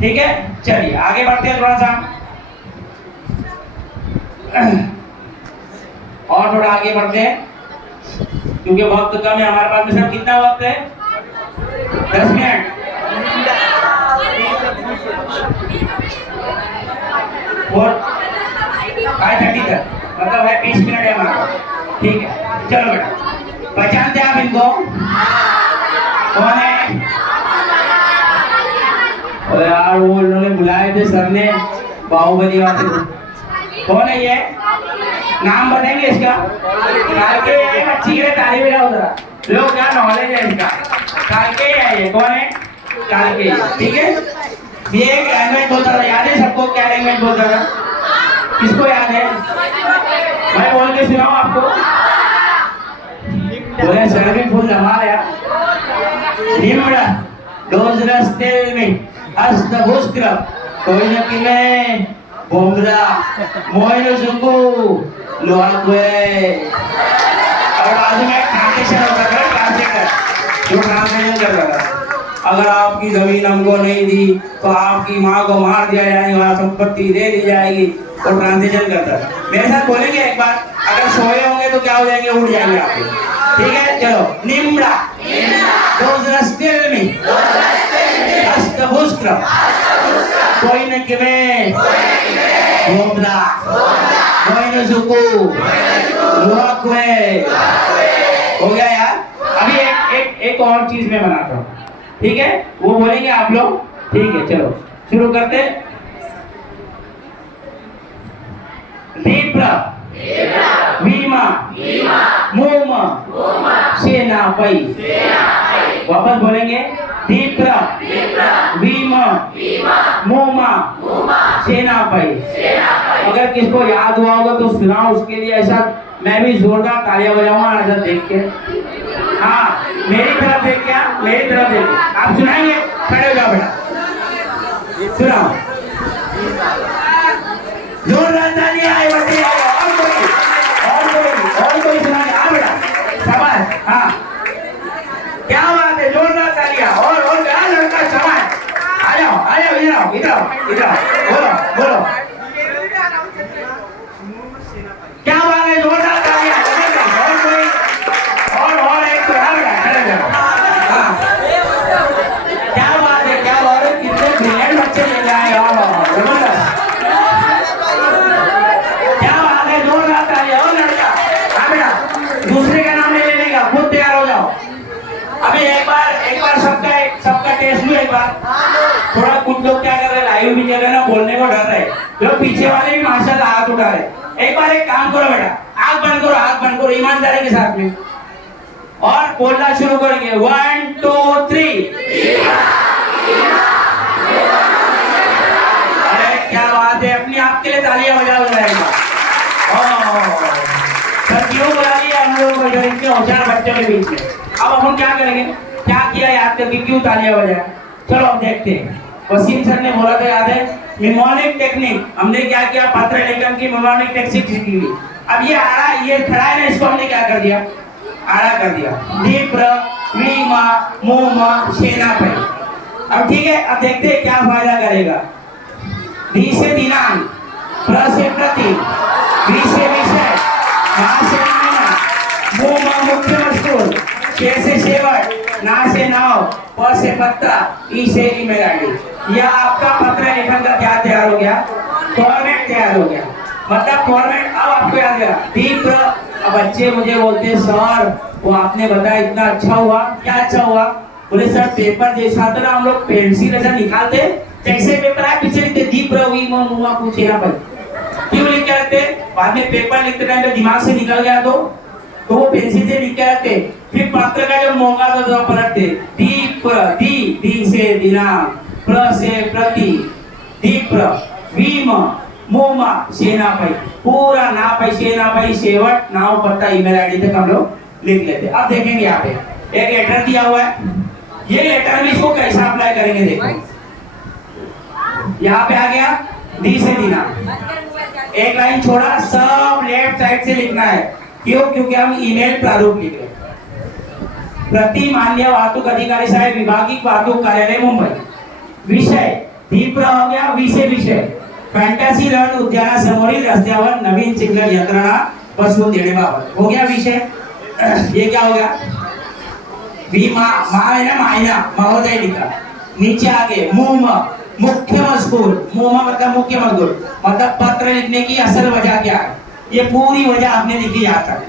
ठीक है। चलिए आगे बढ़ते हैं थोड़ा सा, और थोड़ा आगे बढ़ते हैं क्योंकि वक्त कम है हमारे पास में। सर कितना वक्त है? 10 मिनट। और 5:30 तक, मतलब है 20 मिनट है हमारा, ठीक है। चलो बेटा, पहचानते आप इनको? कौन है? अरे यार वो उन्होंने बुलाए थे सर ने, बाहुबली वाले। कौन है ये? नाम बताएंगे इसका? कालके है, अच्छी है, ताली बजाओ जरा। लोग क्या नॉलेज है इसका? कालके है ये। कौन है? कालके, ठीक है। ये एक लैंग्वेज बोलता था, याद है सबको? क्या लैंग्वेज बोलता था? किसको याद है? मैं बोल के सुनाऊं आपको? बोले सर भी फुल धमाल यार। निम्रा डोज रस्ते में हस्त भुस्क्र कोई न कि मैं बोमरा मोइन सुकू लोहाकुए। और आज में ट्रांसलेशन होता था, ट्रांसलेटर जो ट्रांसलेशन कर रहा था। अगर आपकी जमीन हमको नहीं दी तो आपकी माँ को मार दिया जाएगा, संपत्ति दे दी जाएगी। और ट्रांसलेशन करता है। मेरे साथ बोलेंगे एक बार, अगर सोए होंगे तो क्या हो जाएंगे? उड़ जाएंगे आपके, ठीक है। चलो, निम्रा डोज रस्ते में हस्त भुस्क्र कोई न कि मैं बोमरा मोइन सुकू लोहाकुए। हो गया यार। अभी एक और चीज मैं बनाता हूँ, ठीक है। वो बोलेंगे आप लोग, ठीक है। चलो शुरू करते। विप्र वीमा मूमा सेनापति। वापस बोलेंगे, दीप्र वीम मोमा सेनापति। अगर किसको याद हुआ होगा तो सुनाओ, उसके लिए ऐसा मैं भी जोरदार तालियां बजाऊंगा नजर देख के। हाँ, मेरी तरफ देख क्या, मेरी तरफ देख के आप सुनाएंगे, खड़े हो जाओ बेटा, सुनाओ जोरदार तालियां। आए बच्चे, और कोई सुनाए, हाँ बेटा शाबाश। हाँ क्या बात है, जोरदार तालियां। और क्या लड़का, शाबाश, आ जाओ इधर आओ, इधर आओ, बोलो बोलो, क्या बात है, जोरदार तालियां। और कोई, और एक तो है बेटा, खड़े जाओ। हाँ क्या बात है, क्या बात है, कितने ब्रिलियंट बच्चे लेके आए हो, जबरदस्त, क्या बात है, जोरदार तालियां। और लड़का, हाँ बेटा दूसरे का नाम ले लेने का, खुद तैयार हो जाओ। अभी एक बार सबका टेस्ट लो एक बार। थोड़ा कुछ लोग क्या कर रहे हैं, लाइव भी चल रहे हैं ना, बोलने को डर रहे, लोग पीछे वाले भी माशाल्लाह हाथ उठा रहे। एक बार एक काम करो बेटा, आंख बंद करो ईमानदारी के साथ में, और बोलना शुरू करेंगे 1 2 3। अरे क्या बात है, अपने आप के लिए तालियां बजा जाएगा। सर क्यों बुला लिया हम लोग को इतने होशियार बच्चों के बीच में। अब अपन क्या करेंगे, क्या किया याद करके, क्यों तालियां बजाया, चलो अब देखते हैं। वसीम सर ने बोला था, याद है, मिमोनिक टेक्निक, हमने क्या किया, पत्र लेखन की मिमोनिक टेक्निक सीखी। अब ये आड़ा, ये खड़ा है ना, इसको हमने क्या कर दिया, आड़ा कर दिया, दीप्र वीमा मोमा सेनापति। अब ठीक है, अब देखते हैं क्या फायदा करेगा। दी से दिनांक, प्र से प्रति, वी से विषय, मा से मायना, मोमा मुख्य मजकूर, शे से शेवट, ना से नाव, प से पत्ता, ई से ईमेल आईडी। यह आपका पत्र लेखन का क्या तैयार हो गया, फॉर्मेट तैयार हो गया। मतलब फॉर्मेट अब आपको याद है, दीप्र। अब बच्चे मुझे बोलते सर वो आपने बताया इतना अच्छा हुआ, क्या अच्छा हुआ, बोले सर पेपर जैसा था ना, हम लोग पेंसिल ऐसा निकालते, जैसे पेपर आए पीछे लिखते दीप्र वीमा मोमा पूछे ना भाई, क्यों लिख के रखते, बाद में पेपर लिखते टाइम पे दिमाग से निकल गया तो वो पेंसिल से लिख के रखते। फिर पत्र का जब मोंगा था तो पलटते, दीप्र दी से दिनांक, प्र से प्रति, दीप्र वीम मोमा सेनापति, पूरा नापै सेनापति शेवट नाव पत्ता ईमेल आईडी तक हम लोग लिख लेते। अब देखेंगे यहाँ पे एक लेटर दिया हुआ है, ये लेटर में इसको कैसा अप्लाई करेंगे, देखो यहाँ पे आ गया दी से दिनांक, एक लाइन छोड़ा, सब लेफ्ट साइड से लिखना है। क्यों, क्योंकि हम ईमेल प्रारूप लिख रहे हैं। प्रति मान्य वाहतूक अधिकारी साहेब, विभागीय वाहतूक कार्यालय मुंबई। विषय दीप्र हो गया, वी से विषय, फॅन्टसी लर्न उद्यानासमोरील रस्त्यावर नवीन सिग्नल यंत्रणा बसवून देण्याबाबत हो गया विषय। ये क्या हो गया, मा है ना, मायना महोदय लिखा। नीचे आगे मोम मुख्य मजकूर, मोमा मतलब मुख्य मजकूर, मतलब पत्र लिखने की असल वजह क्या है, ये पूरी वजह आपने लिखी यहाँ तक।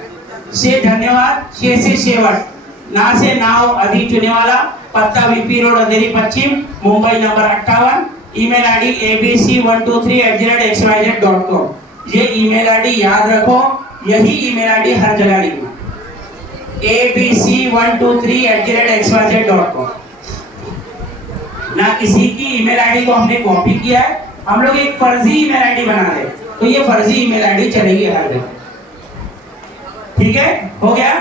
से धन्यवाद, शे से शेवट, ना से नाव अधि चुने वाला, पत्ता वीपी रोड अंधेरी पश्चिम Mumbai number 58, email ID abc123@xyz.com। ये ईमेल आईडी याद रखो, यही ईमेल आईडी हर जगह लिखना, abc123@xyz.com। ना किसी की ईमेल आईडी को हमने कॉपी किया है, हम लोग एक फर्जी ईमेल आईडी बना रहे, तो ये फर्जी ईमेल आईडी चलेगी हर जगह। ठीक है, हो गया।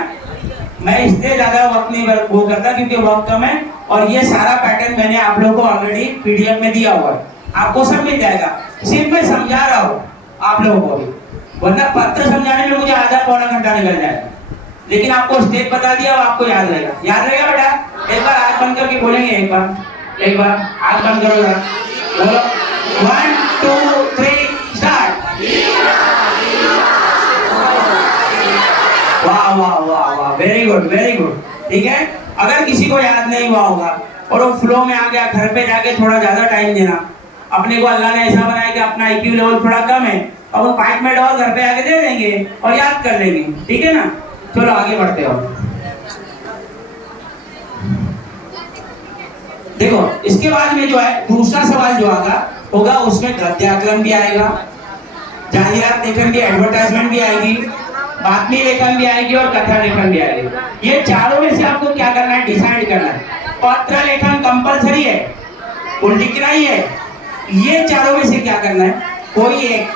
मैं इसलिए ज्यादा वक्त नहीं वो करता क्योंकि वक्त कम है, और ये सारा पैटर्न मैंने आप लोगों को ऑलरेडी पीडीएफ में दिया हुआ है, आपको सब मिल जाएगा। सिर्फ मैं समझा रहा हूँ आप लोगों को भी, वरना पत्र समझाने में मुझे आधा पौना घंटा निकल जाएगा, लेकिन आपको स्टेप बता दिया, अब आपको याद रहेगा। याद रहेगा बेटा, एक बार आंख बंद करके बोलेंगे, एक बार आंख बंद करो जरा, बोलो 1 2 3 स्टार्ट। वाह वाह वाह वाह, वेरी गुड वेरी गुड। ठीक है, अगर किसी को याद नहीं हुआ होगा और वो फ्लो में आ गया, घर पे जाके थोड़ा ज्यादा टाइम देना। अपने को अल्लाह ने ऐसा बनाया कि अपना IQ लेवल थोड़ा कम है, अब वो 5 मिनट और घर पे आके दे देंगे और याद कर लेंगे। ठीक है ना, चलो आगे बढ़ते हो। देखो इसके बाद में जो है दूसरा सवाल जो होगा उसमें गद्याकलन भी आएगा, जाहिरात लेखन भी, एडवर्टाइजमेंट भी आएगी, बातमी लेखन भी आएगी और कथा लेखन भी आएगी। ये चारों में से आपको क्या करना है, डिसाइड करना है। पत्र लेखन कंपलसरी है, लिखना ही है। ये चारों में से क्या करना है? कोई एक,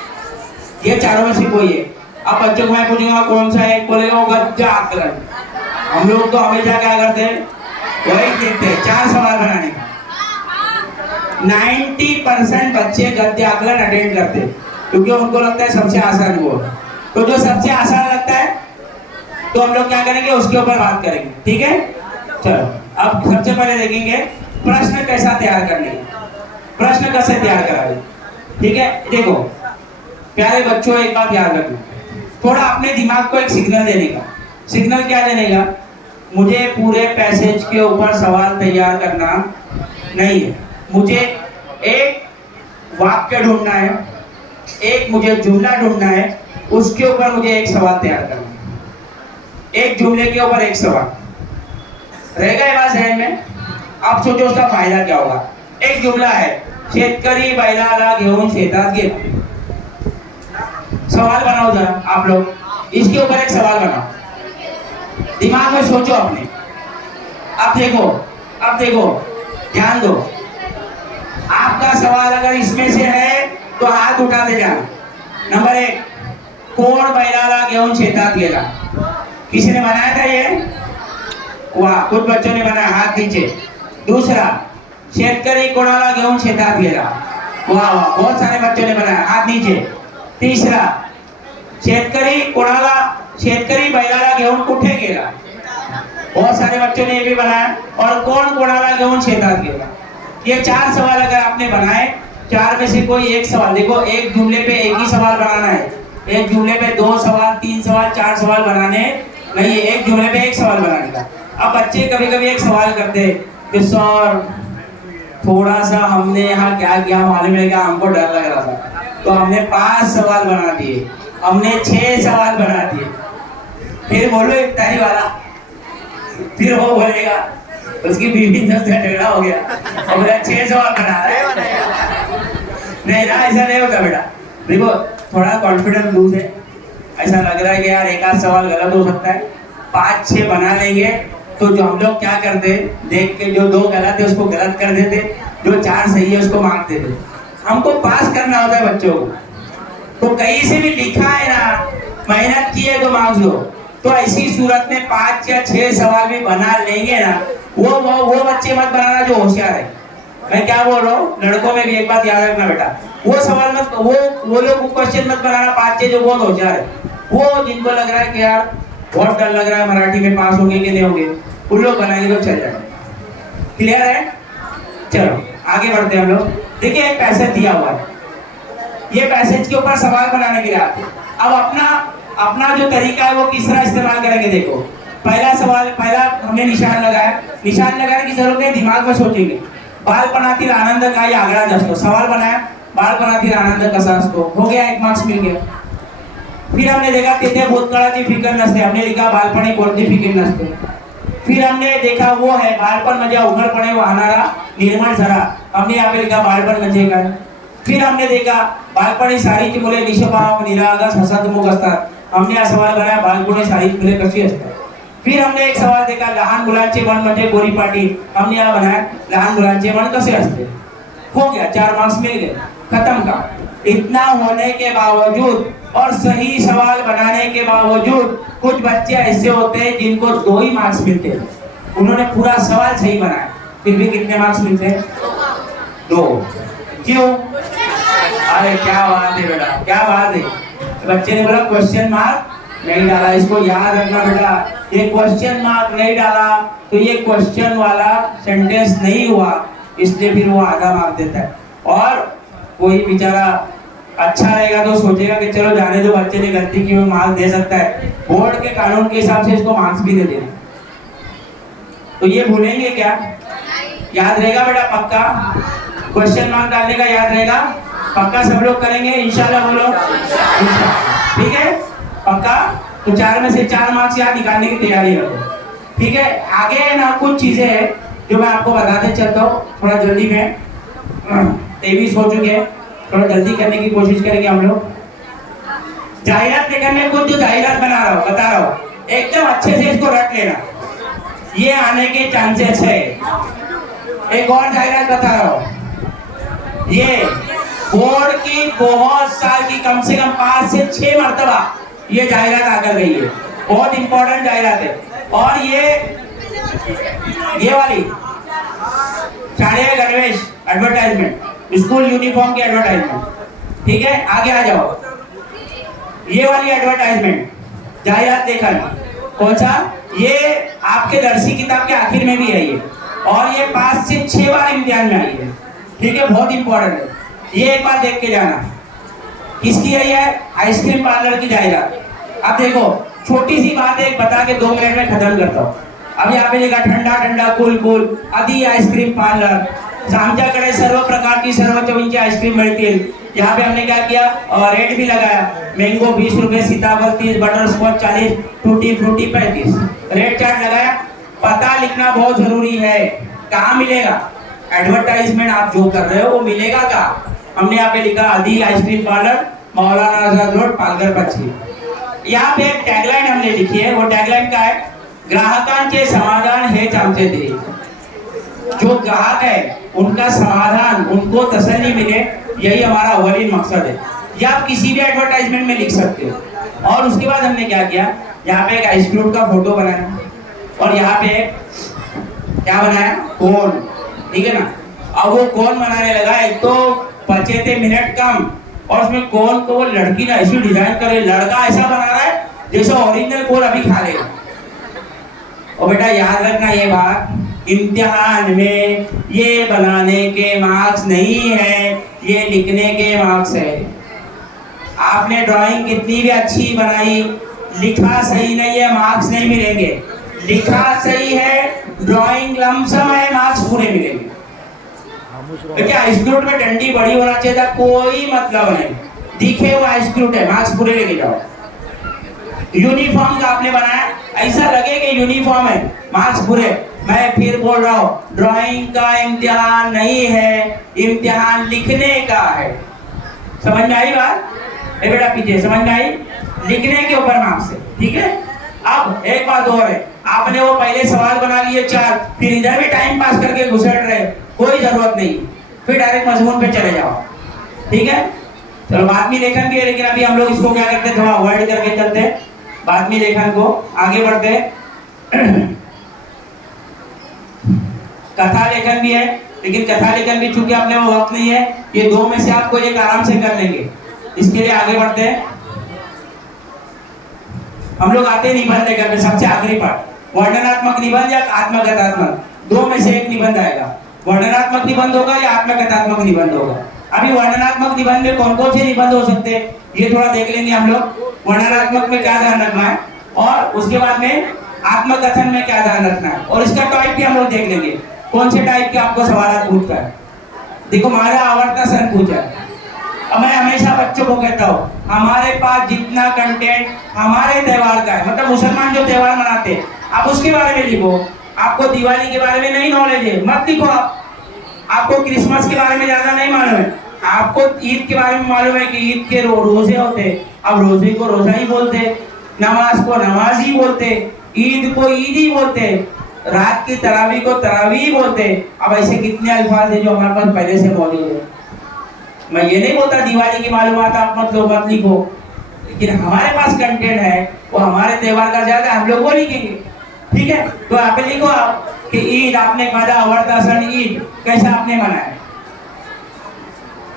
ये चारों में से कोई एक। अब बच्चों को मैं पूछूंगा कौन सा एक, बोलेगा वो गद्य आकलन। हम लोग तो हमेशा क्या करते हैं, वही देखते हैं, 4 सवाल बनाने का। 90% बच्चे गद्य आकलन अटेंड करते हैं क्योंकि उनको लगता है सबसे आसान वो है। तो जो सबसे आसान लगता है तो हम लोग क्या करेंगे, उसके ऊपर बात करेंगे, ठीक है। चलो अब सबसे पहले देखेंगे प्रश्न कैसा तैयार करने का, प्रश्न कैसे तैयार कराए, ठीक है। देखो प्यारे बच्चों, एक बात याद रखना, थोड़ा अपने दिमाग को एक सिग्नल देने का। सिग्नल क्या देने का? मुझे पूरे पैसेज के ऊपर सवाल तैयार करना नहीं है, मुझे एक वाक्य ढूंढना है, एक मुझे जुमला ढूंढना है, उसके ऊपर मुझे एक सवाल तैयार करना है। एक जुमले के ऊपर एक सवाल रहेगा ये बात ध्यान में। आप सोचो उसका फायदा क्या होगा। एक जुमला है, शेतकरी बैलाला घेऊन शेतात गेला। सवाल बनाओ जरा आप लोग, इसके ऊपर एक सवाल बनाओ, दिमाग में सोचो अपने। अब देखो, अब देखो, ध्यान दो। आपका सवाल अगर इसमें से है तो हाथ उठाते जाना। नंबर 1, कोण बैलाला घेऊन शेतात गेला। किसी ने बनाया था ये? वाह, कुछ बच्चों ने बनाया, हाथ नीचे। दूसरा, शेतकरी कोणाला घेऊन शेतात गेला। वाह वाह, बहुत सारे बच्चों ने बनाया, हाथ नीचे। तीसरा, शेतकरी बैलाला घेऊन कुठे गेला। बहुत सारे बच्चों ने ये भी बनाया। और कोण कोणाला घेऊन शेतात गेला। ये 4 सवाल अगर आपने बनाए, 4 में से कोई एक सवाल, देखो एक जुमले पे एक ही सवाल बनाना है, एक जुमले पे 2 सवाल 3 सवाल 4 सवाल बनाने नहीं है, एक जुमले पे एक सवाल बनाने का। अब बच्चे कभी कभी एक सवाल करते हैं कि सर थोड़ा सा हमने यहाँ क्या किया मालूम है क्या, हमको डर लग रहा था तो हमने 5 सवाल बना दिए, हमने 6 सवाल बना दिए। फिर बोलो एक तारी वाला, फिर वो बोलेगा, उसकी बीवी से झगड़ा हो गया और बोला 6 सवाल बना रहा है। नहीं ना, ऐसा नहीं होता बेटा। देखो थोड़ा कॉन्फिडेंस लूज है, ऐसा लग रहा है कि यार एक आध सवाल गलत हो सकता है, 5-6 बना लेंगे तो जो हम लोग क्या करते, देख के जो 2 गलत है उसको गलत कर देते, जो 4 सही है उसको मार्क देते। हमको पास करना होता है बच्चों को, तो कहीं से भी लिखा है ना, मेहनत की है तो मार्क्स दो। तो ऐसी सूरत में 5 या 6 सवाल भी बना लेंगे ना, वो बच्चे मत बनाना जो होशियार है। मैं क्या बोल रहा हूँ, लड़कों में भी एक बात याद रखना बेटा, वो सवाल मत, वो लोग क्वेश्चन मत बनाना 5-6 जो बहुत होशियार है, वो जिनको लग रहा है कि यार बहुत डर लग रहा है मराठी में पास होंगे कि नहीं होंगे, उन लोग बनाएंगे तो चल जाएगा। क्लियर है? चलो आगे बढ़ते हैं हम लोग। देखिए एक पैसेज दिया हुआ है, ये पैसेज के ऊपर सवाल बनाने के लिए आते हैं। अब अपना जो तरीका है वो किस तरह इस्तेमाल करेंगे। देखो पहला सवाल, पहला हमने निशान लगाया, निशान लगाने की जरूरत नहीं, दिमाग में सोचेंगे। बालपणातील आनंद काय आगळाच असतो। सवाल बनाया, बालपणातील आनंद कसा असतो, हो गया, 1 मार्क्स मिल गया। फिर हमने देखा तेथे भूतकाळाची फिकर नसते, हमने लिखा बालपणी कोणती फिकीर नसते। फिर हमने देखा वो है बालपण म्हणजे उघडपणे वाहणारा निर्मळ झरा, हमने यहाँ पे लिखा बालपण म्हणजे काय। फिर हमने देखा बालपणी सारीची मुले निष्पाप निरागस हसतमुख असतात, हमने हा सवाल बनाया बालपणी सारीची मुले कशी असतात। फिर हमने एक सवाल देखा लहान मुलांचे मन म्हणजे गोरीपाटी, हमने यहाँ बनाया लहान मुलांचे मन कसे असते। हो गया, 4 मार्क्स मिल गए, खत्म का। इतना होने के बावजूद और सही सवाल बनाने के बावजूद कुछ बच्चे ऐसे होते हैं जिनको 2 ही मार्क्स मिलते हैं। उन्होंने पूरा सवाल सही बनाया, फिर भी कितने मार्क्स मिलते हैं? 2। क्यों? अरे क्या बात है बेटा, क्या बात है। बच्चे ने बोला क्वेश्चन मार्क नहीं डाला, इसको याद रखना बेटा, ये क्वेश्चन मार्क नहीं डाला तो ये क्वेश्चन वाला सेंटेंस नहीं हुआ, इसलिए फिर वो आधा मार्क देता है। और कोई बेचारा अच्छा रहेगा तो सोचेगा कि चलो जाने दो, बच्चे ने गलती की, वो मार्क्स दे सकता है, बोर्ड के कानून के हिसाब से इसको मार्क्स भी दे देना। तो ये भूलेंगे क्या? याद रहेगा बेटा पक्का? क्वेश्चन मार्क डालने का याद रहेगा पक्का? सब लोग करेंगे इंशाल्लाह, बोलो ठीक है पक्का। तो 4 में से 4 मार्क्स याद निकालने की तैयारी रखो, ठीक है। आगे ना कुछ चीजें हैं जो मैं आपको बताते चलता हूँ, थोड़ा जल्दी में 23 हो चुके हैं, थोड़ा जल्दी करने की कोशिश करेंगे हम लोग। जाहिरात लेकर मैं खुद जो जाहिरात बना रहा हूँ, बता रहा हूँ, एकदम अच्छे से इसको रट लेना। ये आने के चांसेस है। एक और जाहिरात बता रहा हूँ, ये बोर्ड की बहुत साल की कम से कम 5 से 6 मरतबा ये जाहिरात आकर गई है, बहुत इंपॉर्टेंट जाहिरात है। और ये वाली शालेय गणवेश एडवर्टाइजमेंट, स्कूल यूनिफॉर्म की एडवर्टाइजमेंट, ठीक है, आगे आ जाओ। ये वाली एडवर्टाइजमेंट जाहिरात देखा कौन सा, ये आपके दर्सी किताब के आखिर में भी है ये, और ये 5 से 6 बार इम्तिहान में आई है, ठीक है, बहुत इंपॉर्टेंट है। ये एक बार देख के जाना, किसकी है ये, आइसक्रीम पार्लर की जाहिरात। अब देखो, छोटी सी बात है, बता के 2 मिनट में खत्म करता हूँ। अब यहाँ पे लिखा ठंडा ठंडा कूल कूल आदि आइसक्रीम पार्लर, आमच्याकडे सर्व प्रकारची सर्व चवीची आइसक्रीम मिळतील। यहाँ पे हमने क्या किया, और रेट भी लगाया, मैंगो 20 रुपए, सीताफल 30, butter scotch 40, tutti frutti 35, rate chart लगाया। पता लिखना बहुत जरूरी है, कहाँ मिलेगा एडवर्टाइजमेंट, आप जो कर रहे हो वो मिलेगा कहाँ। हमने यहाँ पे लिखा आदि ice cream parlour, Maulana Azad road, Palghar पश्चिम। यहाँ पे एक टैगलाइन हमने लिखी है, वो टैगलाइन का है, ग्राहकांचे समाधान हेच आमचे ध्येय। जो ग्राहक है उनका समाधान, उनको तसल्ली मिले, यही हमारा अव्वलीन मकसद है। ये आप किसी भी एडवर्टाइजमेंट में लिख सकते हो। और उसके बाद हमने क्या किया, यहाँ पे एक आइसक्रीम का फोटो बनाया, और यहाँ पे क्या बनाया, कोन, ठीक है ना। अब वो कोन बनाने लगा, एक तो बचे थे मिनट कम, और उसमें कोन को वो लड़की ने ऐसी डिजाइन करे, लड़का ऐसा बना रहा है जैसे ओरिजिनल कोन अभी खा लेगा। और बेटा याद रखना ये बात, इम्तिहान में ये बनाने के मार्क्स नहीं है, ये लिखने के मार्क्स है। आपने ड्राइंग कितनी भी अच्छी बनाई, लिखा सही नहीं है, मार्क्स नहीं मिलेंगे। लिखा सही है, ड्राइंग लमसम है, मार्क्स पूरे मिलेंगे। देखिए आइसक्रूट में डंडी बड़ी होना चाहिए था, कोई मतलब नहीं, दिखे वो आइसक्रूट है, मार्क्स पूरे लेके जाओ। यूनिफॉर्म का आपने बनाया, ऐसा लगे कि यूनिफॉर्म है, मार्क्स पूरे। मैं फिर बोल रहा हूँ, ड्राइंग का इम्तिहान नहीं है, इम्तिहान लिखने का है। समझ में आई बात, ए बेटा पीछे समझ में आई, लिखने के ऊपर मार्क्स है, ठीक है। अब एक बात और है, आपने वो पहले सवाल बना लिए 4, फिर इधर भी टाइम पास करके घुसड़ रहे, कोई जरूरत नहीं, फिर डायरेक्ट मजमून पे चले जाओ, ठीक है। चलो बातमी लेखन भी है, लेकिन अभी हम लोग इसको क्या करते हैं, थोड़ा अवॉइड करके चलते हैं बातमी लेखन को, आगे बढ़ते हैं। कथा लेखन भी है, लेकिन कथा लेखन भी चूंकि आपने वो वक्त नहीं है, ये 2 में से आपको एक आराम से कर लेंगे। इसके लिए आगे बढ़ते हैं, हम लोग आते हैं निबंध लेखन में, सबसे आखिरी पार्ट, वर्णनात्मक निबंध या आत्मकथात्मक, 2 में से एक निबंध आएगा। वर्णनात्मक निबंध होगा या आत्मकथात्मक निबंध होगा। अभी वर्णनात्मक निबंध में कौन कौन से निबंध हो सकते हैं, ये थोड़ा देख लेंगे हम लोग। वर्णनात्मक में क्या ध्यान रखना है, और उसके बाद में आत्मकथन में क्या ध्यान रखना है, और इसका टाइप भी हम लोग देख लेंगे, कौन से टाइप के आपको सवाल पूछता है। देखो माझा आवडता सण पूछा है, मैं हमेशा बच्चों को कहता हूँ, हमारे पास जितना कंटेंट हमारे त्योहार का है, मतलब मुसलमान जो त्योहार मनाते हैं, आप उसके बारे में लिखो। आपको दिवाली के बारे में नहीं नॉलेज है, मत लिखो। आपको क्रिसमस के बारे में ज्यादा नहीं मालूम है, आपको ईद के बारे में मालूम है कि ईद के रोजे होते, अब रोजे को रोजा ही बोलते, नमाज को नमाज ही बोलते, ईद को ईद ही बोलते, रात की तरावी को तरावी बोलते। अब ऐसे कितने अल्फाज है जो हमारे पास पहले से मौजूद है। मैं ये नहीं बोलता दिवाली की मालूमात आप मत लो, मत लिखो, लेकिन हमारे पास कंटेंट है वो हमारे त्योहार का ज्यादा, हम लोग वो लिखेंगे, ठीक है। तो आप लिखो आप कि ईद आपने माझा आवडता सण ईद कैसा आपने मनाया,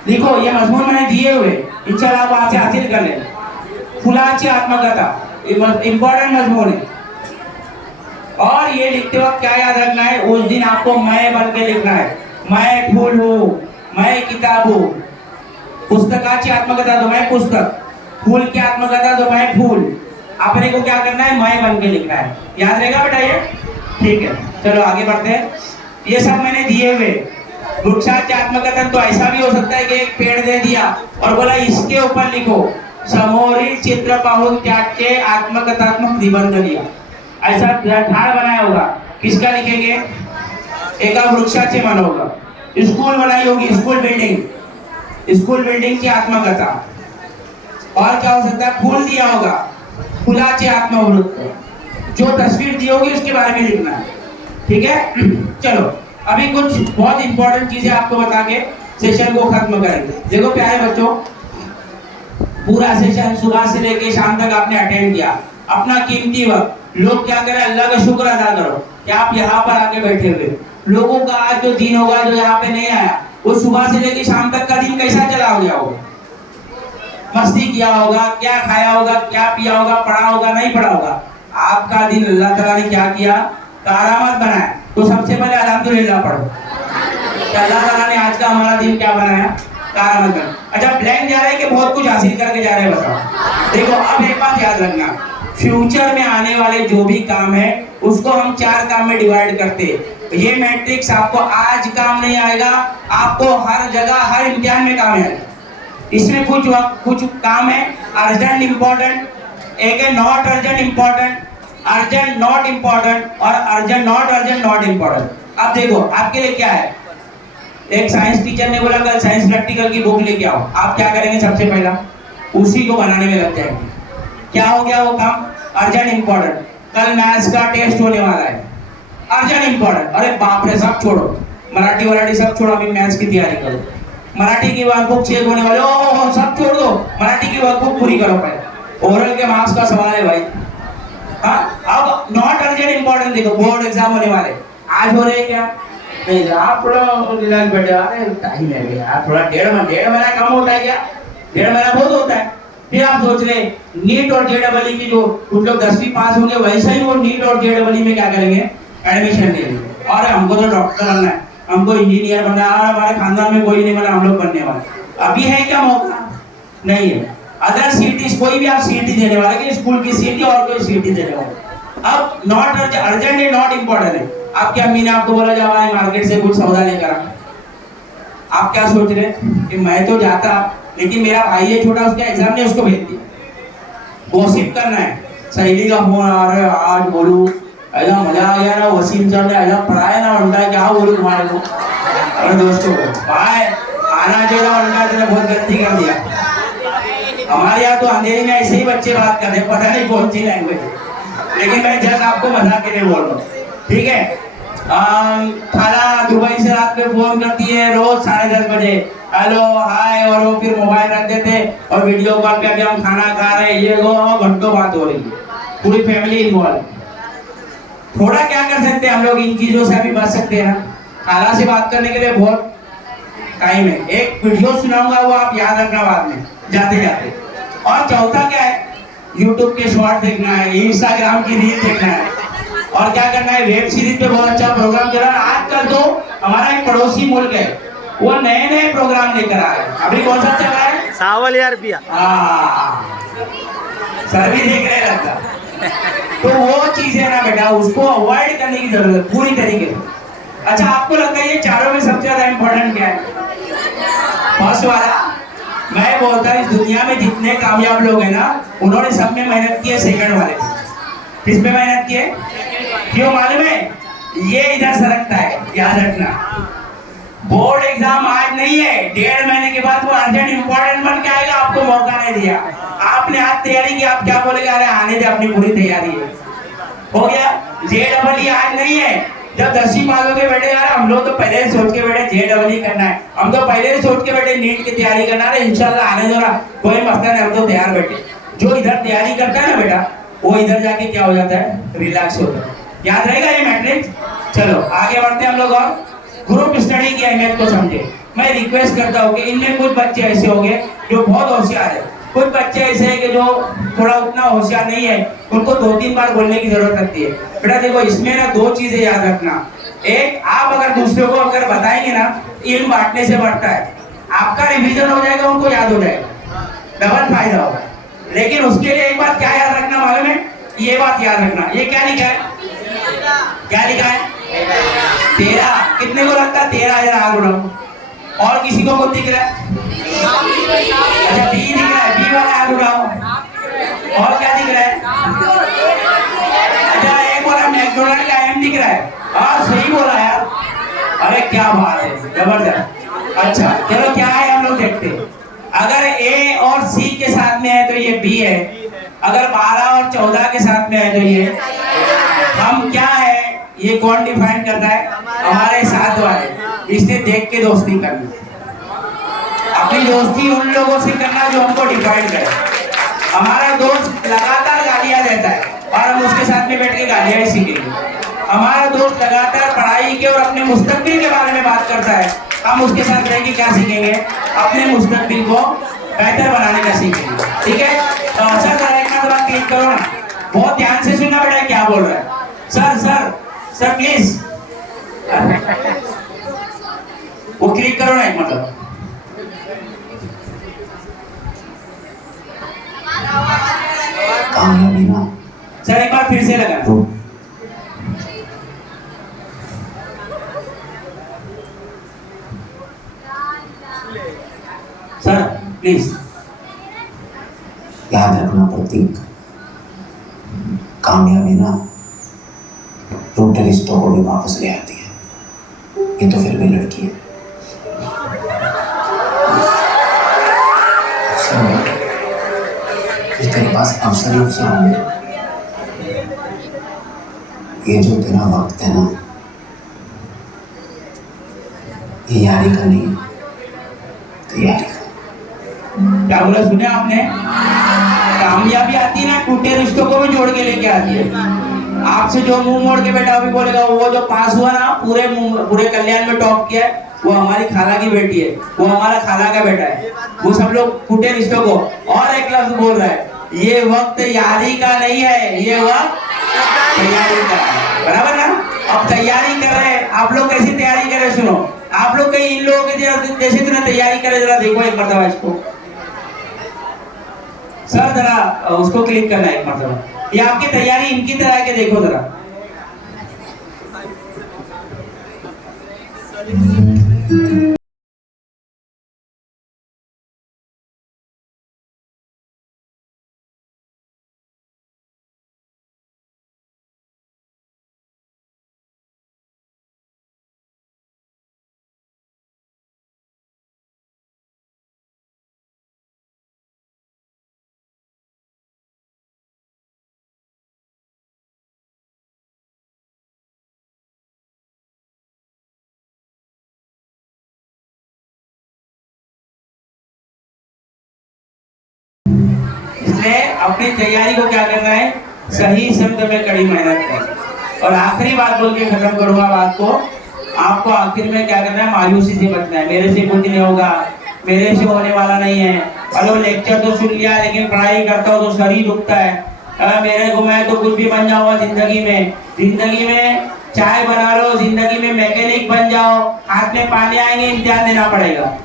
लिखो। ये मजमून मैंने दिए हुए, इंशाल्लाह आप वहां से हासिल कर लें। फुलाची आत्मकथा इंपॉर्टेंट मजमून है। और ये लिखते वक्त क्या याद रखना है, उस दिन आपको मैं बन के लिखना है, मैं फूल हूँ, मैं किताब हूँ। पुस्तकाची आत्मकथा तो मैं पुस्तक, फूल की आत्मकथा तो मैं फूल। अपने को क्या करना है, मैं बन के लिखना है। याद रहेगा बेटा ये, ठीक है। चलो आगे बढ़ते हैं, ये सब मैंने दिए हुए। वृक्षाची आत्मकथन तो ऐसा भी हो सकता है कि एक पेड़ दे दिया और बोला इसके ऊपर लिखो, समोरील चित्र पाहून त्याचे आत्मकथात्मक निबंध लिया, ऐसा ठाड़ बनाया होगा। किसका लिखेंगे, एका वृक्षाचे मन होगा। स्कूल बनाई होगी, स्कूल बिल्डिंग की आत्मकथा। और क्या हो सकता है, फूल दिया होगा, फुलाचे आत्मवृत्त। जो तस्वीर दी होगी उसके बारे में लिखना है। ठीक है। चलो अभी कुछ बहुत इंपॉर्टेंट चीजें आपको बता के सेशन को खत्म करेंगे। देखो प्यारे बच्चों, पूरा सेशन सुबह से लेके शाम तक आपने अटेंड किया, अपना कीमती वक्त। लोग क्या करें, अल्लाह का शुक्र अदा करो कि आप यहाँ पर आके बैठे हुए। लोगों का आज जो दिन होगा, जो यहाँ पे नहीं आया, वो सुबह से लेके शाम तक का दिन कैसा चला हो गया होगा, मस्ती किया होगा, क्या खाया होगा, क्या पिया होगा, पढ़ा होगा, नहीं पढ़ा होगा। आपका दिन अल्लाह ताला ने क्या किया, करामत बनाया। तो सबसे पहले अल्हम्दुलिल्लाह पढ़ो कि अल्लाह ताला ने आज का हमारा दिन क्या बनाया, करामत बनाया। अच्छा ब्लैंक जा रहा है कि बहुत कुछ हासिल करके जा रहे हैं, बताओ। देखो अब एक बात याद रखना, फ्यूचर में आने वाले जो भी काम है उसको हम 4 काम में डिवाइड करते हैं। ये मैट्रिक्स आपको आज काम नहीं आएगा, आपको हर जगह हर इम्तिहान में काम आएगा। इसमें कुछ काम है अर्जेंट इंपॉर्टेंट, एक है not urgent important, urgent not important और अर्जेंट नॉट इंपॉर्टेंट। अब देखो आपके लिए क्या है, एक साइंस टीचर ने बोला कल साइंस प्रैक्टिकल की बुक लेके आओ। आप क्या करेंगे, सबसे पहला उसी को बनाने में लग जाएंगे। क्या हो गया वो काम, अर्जेंट इंपॉर्टेंट। कल मैथ्स का टेस्ट होने वाला है, अर्जेंट इंपॉर्टेंट। अरे बाप रे, सब छोड़ो, मराठी सब छोड़ो, अभी मैथ्स की तैयारी करो। मराठी की वर्कबुक चेक होने वाले, ओ सब छोड़ दो, मराठी की वर्कबुक पूरी करो पहले। ओरल के मार्क्स का सवाल है भाई। हाँ अब नॉट अर्जेंट इंपॉर्टेंट, देखो बोर्ड एग्जाम होने वाले, आज हो रहे क्या नहीं, आप थोड़ा रिलैक्स बैठे। अरे टाइम है यार, थोड़ा डेढ़ महीना कम होता है क्या, 1.5 महीना बहुत होता है। फिर आप सोच ले नीट और जेडबलई की जो कुछ लोग 10वीं पास होंगे, वैसा ही वो नीट और जेडबलई में क्या करेंगे, एडमिशन ले लेंगे। और हमको तो डॉक्टर बनना है, हमको इंजीनियर बनना है, हमारे खानदान में कोई नहीं बना, हम लोग बनने वाले। अभी है क्या मौका, नहीं है। अदर सीटी कोई भी आप सीटी देने वाले कि स्कूल की सीटी और कोई सीटी देने वाले। अब नॉट अर्जेंट है, नॉट इंपॉर्टेंट है। आपकी अम्मी ने आपको बोला जाओ मार्केट से कुछ सौदा लेकर आ। आप क्या सोच रहे कि मैं तो जाता, लेकिन मेरा भाई है छोटा, उसका एग्जाम ने उसको भेज दिया। गॉसिप करना है, सहेली का फोन आ रहा है, आज बोलू ऐसा मजा आ गया ना, वसीम सर ने ऐसा पढ़ाया ना, उनका क्या बोलू तुम्हारे को। अरे दोस्तों भाई आना चाहिए, उनका बहुत गलती कर दिया। हमारे यहाँ तो अंधेरी में ऐसे ही बच्चे बात करते, पता नहीं कौन सी लैंग्वेज, लेकिन मैं जस्ट आपको मजाक के लिए बोल रहा हूँ, ठीक है। खाला दुबई से रात में फोन करती है रोज 10:30 बजे, हेलो हाय, और वो फिर मोबाइल रख देते और वीडियो कॉल करके हम खाना खा रहे हैं, ये वो घंटों बात हो रही है, पूरी फैमिली इन्वॉल्व है। थोड़ा क्या कर सकते हैं हम लोग, इन चीजों से अभी बच सकते हैं ना। खाला से बात करने के लिए बहुत टाइम है, एक वीडियो सुनाऊंगा वो आप याद रखना बाद में जाते जाते। और चौथा क्या है, यूट्यूब के शॉर्ट देखना है, इंस्टाग्राम की रील देखना है, और क्या करना है, वेब सीरीज पे बहुत अच्छा प्रोग्राम चल रहा है आजकल। तो हमारा एक पड़ोसी मुल्क है, वो नए प्रोग्राम लेकर आ रहे हैं। अभी कौन सा चल रहा है, सावल यार पिया, सर भी देख रहे लगता। तो वो चीज है ना बेटा, उसको अवॉइड करने की जरूरत है पूरी तरीके से। अच्छा आपको लगता है ये चारों में सबसे ज्यादा इंपॉर्टेंट क्या है, फर्स्ट वाला। मैं बोलता हूँ इस दुनिया में जितने कामयाब लोग हैं ना, उन्होंने सब में मेहनत की है सेकंड वाले। किस पे मेहनत की है, क्यों मालूम है, ये इधर सरकता है, याद रखना। बोर्ड एग्जाम आज नहीं है, 1.5 महीने के बाद वो अर्जेंट इंपॉर्टेंट बन के आएगा। आपको मौका नहीं दिया, आपने आज तैयारी की, आप क्या बोलेगा, अरे आने दे, अपनी पूरी तैयारी है, हो गया। जेडबलई आज नहीं है, जब 10वीं पास होके बैठे यार, हम लोग तो पहले से सोच के बैठे जेडबलई करना है, हम तो पहले से सोच के बैठे नीट की तैयारी करना है, इंशाल्लाह आने दो, कोई मसला नहीं, हम तो तैयार बैठे। जो इधर तैयारी करता है ना बेटा, वो इधर जाके क्या हो जाता है, रिलैक्स होता है। याद रहेगा ये मैट्रिक्स। चलो आगे बढ़ते हैं हम लोग, और ग्रुप स्टडी की अहमियत को समझे। मैं रिक्वेस्ट करता हूँ कि इनमें कुछ बच्चे ऐसे होंगे जो बहुत होशियार है, कुछ बच्चे ऐसे हैं कि जो थोड़ा उतना होशियार नहीं है, उनको 2-3 बार बोलने की जरूरत लगती है। बेटा देखो इसमें ना 2 चीजें याद रखना। एक, आप अगर दूसरों को अगर बताएंगे ना, इल्म बांटने से बढ़ता है, आपका रिवीजन हो जाएगा, उनको याद हो जाएगा, डबल फायदा होगा। लेकिन उसके लिए एक बात क्या याद रखना मालूम है, ये बात याद रखना, ये क्या लिखा है, क्या लिखा है, 13। कितने को लगता है 13,000, हाथ उठाओ। और किसी को कुछ दिख रहा है, अच्छा बी दिख रहा है, बी वाला हाथ उठाओ। और क्या दिख रहा है, अच्छा एक बोला मैकडोनल्ड का एम दिख रहा है, हाँ सही बोला यार, अरे क्या बात है, जबरदस्त। अच्छा चलो क्या है हम लोग देखते हैं। अगर ए और सी के साथ में है तो ये बी है, अगर 12 और 14 के साथ में है तो ये हम क्या है, ये कौन डिफाइन करता है? हमारे साथ वाले। इसने देख के दोस्ती करनी, अपनी दोस्ती उन लोगों से करना जो हमको डिफाइन करे। हमारा दोस्त लगातार गालियां देता है और हम उसके साथ में बैठ के गालियां ही सीखेंगे। हमारा दोस्त लगातार पढ़ाई के और अपने मुस्तकबिल के बारे में बात करता है, हम उसके साथ रह के क्या सीखेंगे? अपने मुस्तकबिल को बेहतर बनाने का सीखेंगे। ठीक है, तो सर जरा एक बार क्लिक करो ना, बहुत ध्यान से सुनना बेटा क्या बोल रहा है। सर सर सर प्लीज वो क्लिक करो ना एक मतलब। कामयाबी ना सर एक बार फिर से लगा। तो सर प्लीज याद रखना प्रतीक, कामयाबी ना टूटे रिश्तों को भी वापस ले आती है। ये तो फिर भी लड़की है। फिर तेरे पास अवसर ही अवसर होंगे। ये जो तेरा वक्त है ना, ये यारी का नहीं है, तैयारी का। क्या बोला सुने आपने? कामयाबी आती है ना टूटे रिश्तों को भी जोड़ के लेके आती है। आपसे जो मुंह मोड़ के बेटा अभी बोलेगा वो जो पास हुआ ना पूरे कल्याण में टॉप किया है, वो हमारी खाला की बेटी है, वो हमारा खाला का बेटा है। वो सब लोग टूटे रिश्तों को और एक लफ्ज बोल रहा है, ये वक्त यारी का नहीं है, ये वक्त तैयारी का है। बराबर ना? अब तैयारी कर रहे हैं आप लोग। कैसी तैयारी कर रहे सुनो, आप लोग कहीं इन लोगों के जैसे तुमने तैयारी करे, जरा देखो एक मरतबा इसको। सर जरा उसको क्लिक करना एक मरतबा, ये आपकी तैयारी इनकी तरह के देखो जरा। इसलिए अपनी तैयारी को क्या करना है? सही शब्द में कड़ी मेहनत करना। और आखिरी बात बोल के खत्म करूंगा बात को। आपको आखिर में क्या करना है? मायूसी से बचना है। मेरे से कुछ नहीं होगा, मेरे से होने वाला नहीं है, और वो लेक्चर तो सुन लिया लेकिन पढ़ाई करता हूँ तो शरीर दुखता है। मेरे को मैं तो कुछ भी बन जाऊंगा जिंदगी में चाय बना लो, जिंदगी में मैकेनिक बन जाओ, हाथ में पानी आएंगे इम्तिहान देना पड़ेगा।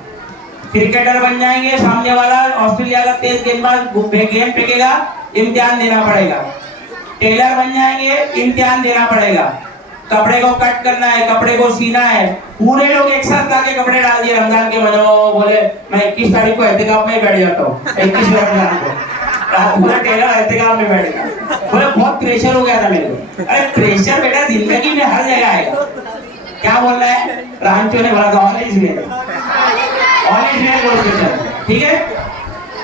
क्रिकेटर बन जाएंगे, सामने वाला ऑस्ट्रेलिया का तेज गेंदबाज गेंद फेंकेगा, इम्तिहान देना पड़ेगा। टेलर बन जाएंगे, इम्तिहान देना पड़ेगा। कपड़े को कट करना है, कपड़े को सीना है। पूरे लोग एक साथ लाके कपड़े डाल दिए रमजान के महीने में। बोले मैं 21 तारीख को एहतिकाफ में बैठ जाता हूँ, 21 रमजान को पूरा टेलर एहतिकाफ में बैठेगा। बोले बहुत प्रेशर हो गया था मेरे को। अरे प्रेशर बेटा जिंदगी में हर जगह आएगा। क्या बोल रहा है? रांचो ने बोला था ऑलेज में ठीक है।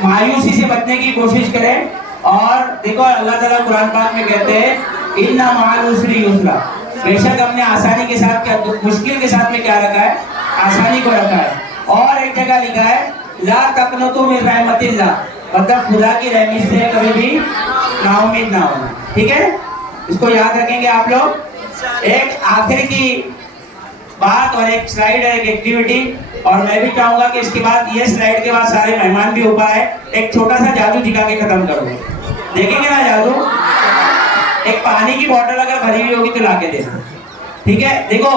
मायूसी से बचने की कोशिश करें। और देखो अल्लाह ताला कुरान पाक में कहते हैं इन्ना मअल उसरी युसरा। बेशक हमने आसानी के साथ क्या मुश्किल के साथ में क्या रखा है? आसानी को रखा है। और एक जगह लिखा है ला तकनतु मिन रहमतिल्लाह, मतलब खुदा की रहमत से कभी भी नाउम्मीद ना होना। ठीक है, इसको याद रखेंगे आप लोग। एक आखिर की बात और एक स्लाइड है, एक एक्टिविटी, और मैं भी चाहूंगा कि इसके बाद ये स्लाइड के बाद सारे मेहमान भी ऊपर आए। एक छोटा सा जादू दिखा के खत्म करूंगा, देखेंगे ना जादू? एक पानी की बोतल अगर भरी हुई होगी तो लाके देना। ठीक है, देखो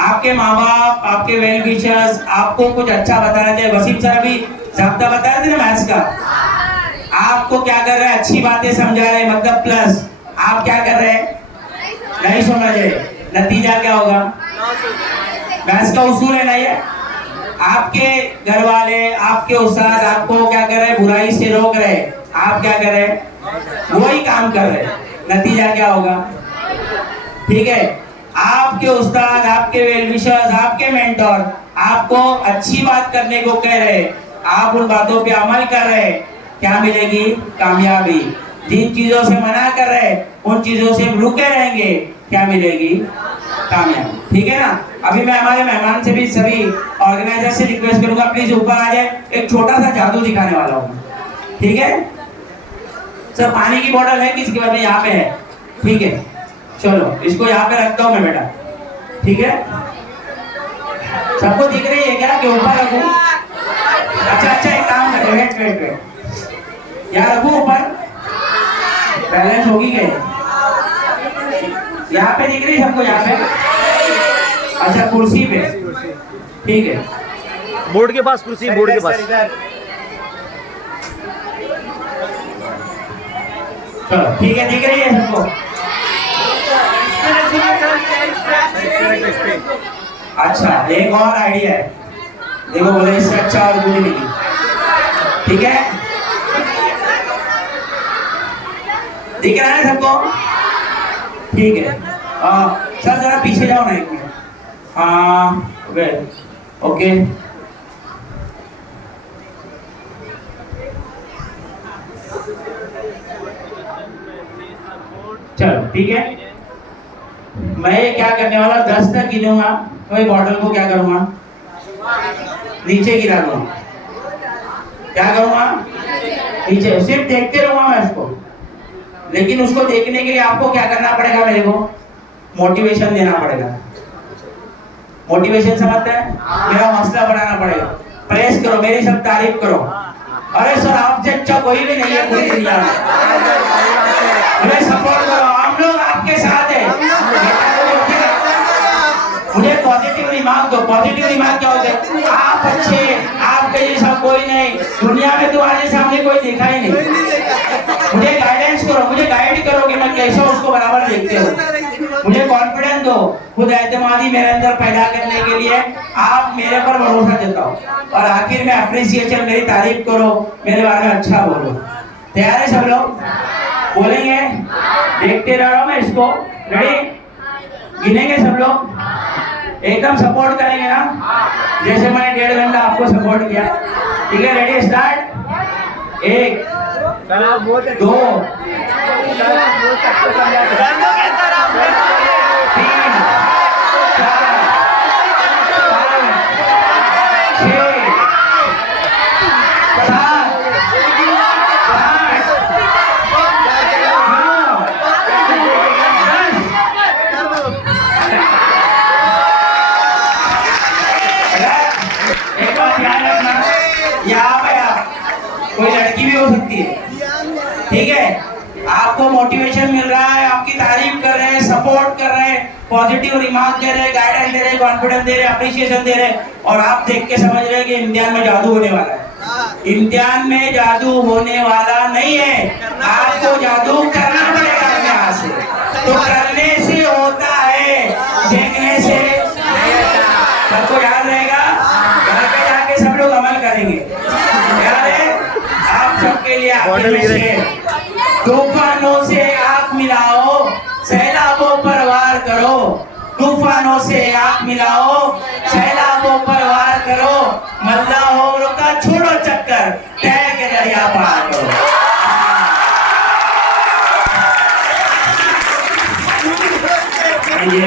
आपके माँ बाप, आपके वेल विशर्स आपको कुछ अच्छा बताना चाहिए। वसीम सर अभी ज़ाब्ता बताया थे ना मैथ्स का, आपको क्या कर रहे हैं? अच्छी बातें समझा रहे हैं, मतलब प्लस। आप क्या कर रहे हैं? नहीं समझे, नतीजा क्या होगा? मैथ्स का उसूल है ना ये। आपके घर वाले, आपके उस्ताद आपको क्या कर रहे हैं? बुराई से रोक रहे हैं। आप क्या कर रहे हैं? वही काम कर रहे हैं। नतीजा क्या होगा? ठीक है, आपके उस्ताद, आपके वेल विशर्स, आपके मेंटोर आपको अच्छी बात करने को कह रहे हैं, आप उन बातों पे अमल कर रहे हैं, क्या मिलेगी? कामयाबी। जिन चीजों से मना कर रहे हैं उन चीजों से रुके रहेंगे, क्या मिलेगी? कामयाबी। ठीक है ना? अभी मैं हमारे मेहमान से भी सभी ऑर्गेनाइजर से रिक्वेस्ट करूंगा प्लीज ऊपर आ जाए, एक छोटा सा जादू दिखाने वाला हूँ। ठीक है सर? पानी की बोतल है किसके पास? यहाँ पे है। ठीक है चलो इसको यहाँ पे रखता हूँ मैं बेटा। ठीक है सबको दिख रही है क्या कि ऊपर रखूं? अच्छा एक काम करो, वेट यहाँ रखूं ऊपर? बैलेंस होगी क्या? यहाँ पे दिख रही सबको? यहाँ पे अच्छा कुर्सी पे। ठीक है बोर्ड के पास कुर्सी, बोर्ड के पास। चलो ठीक है दिख रही है सबको? अच्छा एक और आइडिया है, देखो बोले इससे अच्छा और कुछ नहीं। ठीक है दिख रहा है सबको? ठीक है सर जरा पीछे जाओ ना एक मिनट। ओके चलो ठीक है मैं क्या करने वाला 10 तक गिनूंगा तो ये बॉटल को क्या करूंगा? नीचे गिरा दूंगा। क्या करूंगा? नीचे। सिर्फ देखते रहूंगा मैं उसको, लेकिन उसको देखने के लिए आपको क्या करना पड़ेगा? मेरे को मोटिवेशन देना पड़ेगा। मोटिवेशन समझते हैं? मेरा हौसला बढ़ाना पड़ेगा। प्रेस करो, मेरी सब तारीफ करो। अरे सर आपसे अच्छा कोई भी नहीं है पूरी दुनिया में, मुझे सपोर्ट करो, हम लोग आपके साथ हैं। मुझे पॉजिटिव दिमाग दो। पॉजिटिव दिमाग क्या होता है? आप अच्छे, आपके जैसा कोई नहीं दुनिया में, तुम्हारे सामने कोई देखा ही नहीं। मुझे गाइडेंस करो, मुझे गाइड करो कि मैं कैसे उसको बराबर देखते हो। मुझे कॉन्फिडेंस दो, खुद एतमादी मेरे अंदर पैदा करने के लिए आप मेरे पर भरोसा जताओ, और आखिर में अप्रिसिएशन, मेरी तारीफ करो, मेरे बारे में अच्छा बोलो। तैयार है सब लोग? बोलेंगे? देखते रहो मैं इसको। रेडी? गिनेंगे सब लोग? एकदम सपोर्ट करेंगे ना, जैसे मैंने 1.5 घंटा आपको सपोर्ट किया। ठीक है रेडी स्टार्ट। 1 2 3 4 5 6 7 कोई लड़की भी हो सकती है। ठीक है आपको मोटिवेशन मिल रहा है, आपकी तारीफ कर रहे हैं, सपोर्ट कर रहे हैं, पॉजिटिव रिमार्क दे रहे हैं, गाइडेंस दे रहे हैं, कॉन्फिडेंस दे रहे हैं, अप्रिसिएशन दे रहे हैं, और आप देख के समझ रहे हैं कि इम्तिहान में जादू होने वाला है। इम्तिहान में जादू होने वाला नहीं है, आपको जादू करना पड़ेगा अपने हाथ से। तो करने से होता है, देखने से सबको याद रहेगा। घर पे जाके सब लोग अमल करेंगे। याद है आप सबके लिए? तूफानों से आंख मिलाओ, सैलाबों पर वार करो। तूफानों से आंख मिलाओ, सैलाबों पर वार करो। मल्लाहों का छोड़ो चक्कर, तैर के दरिया पार करो।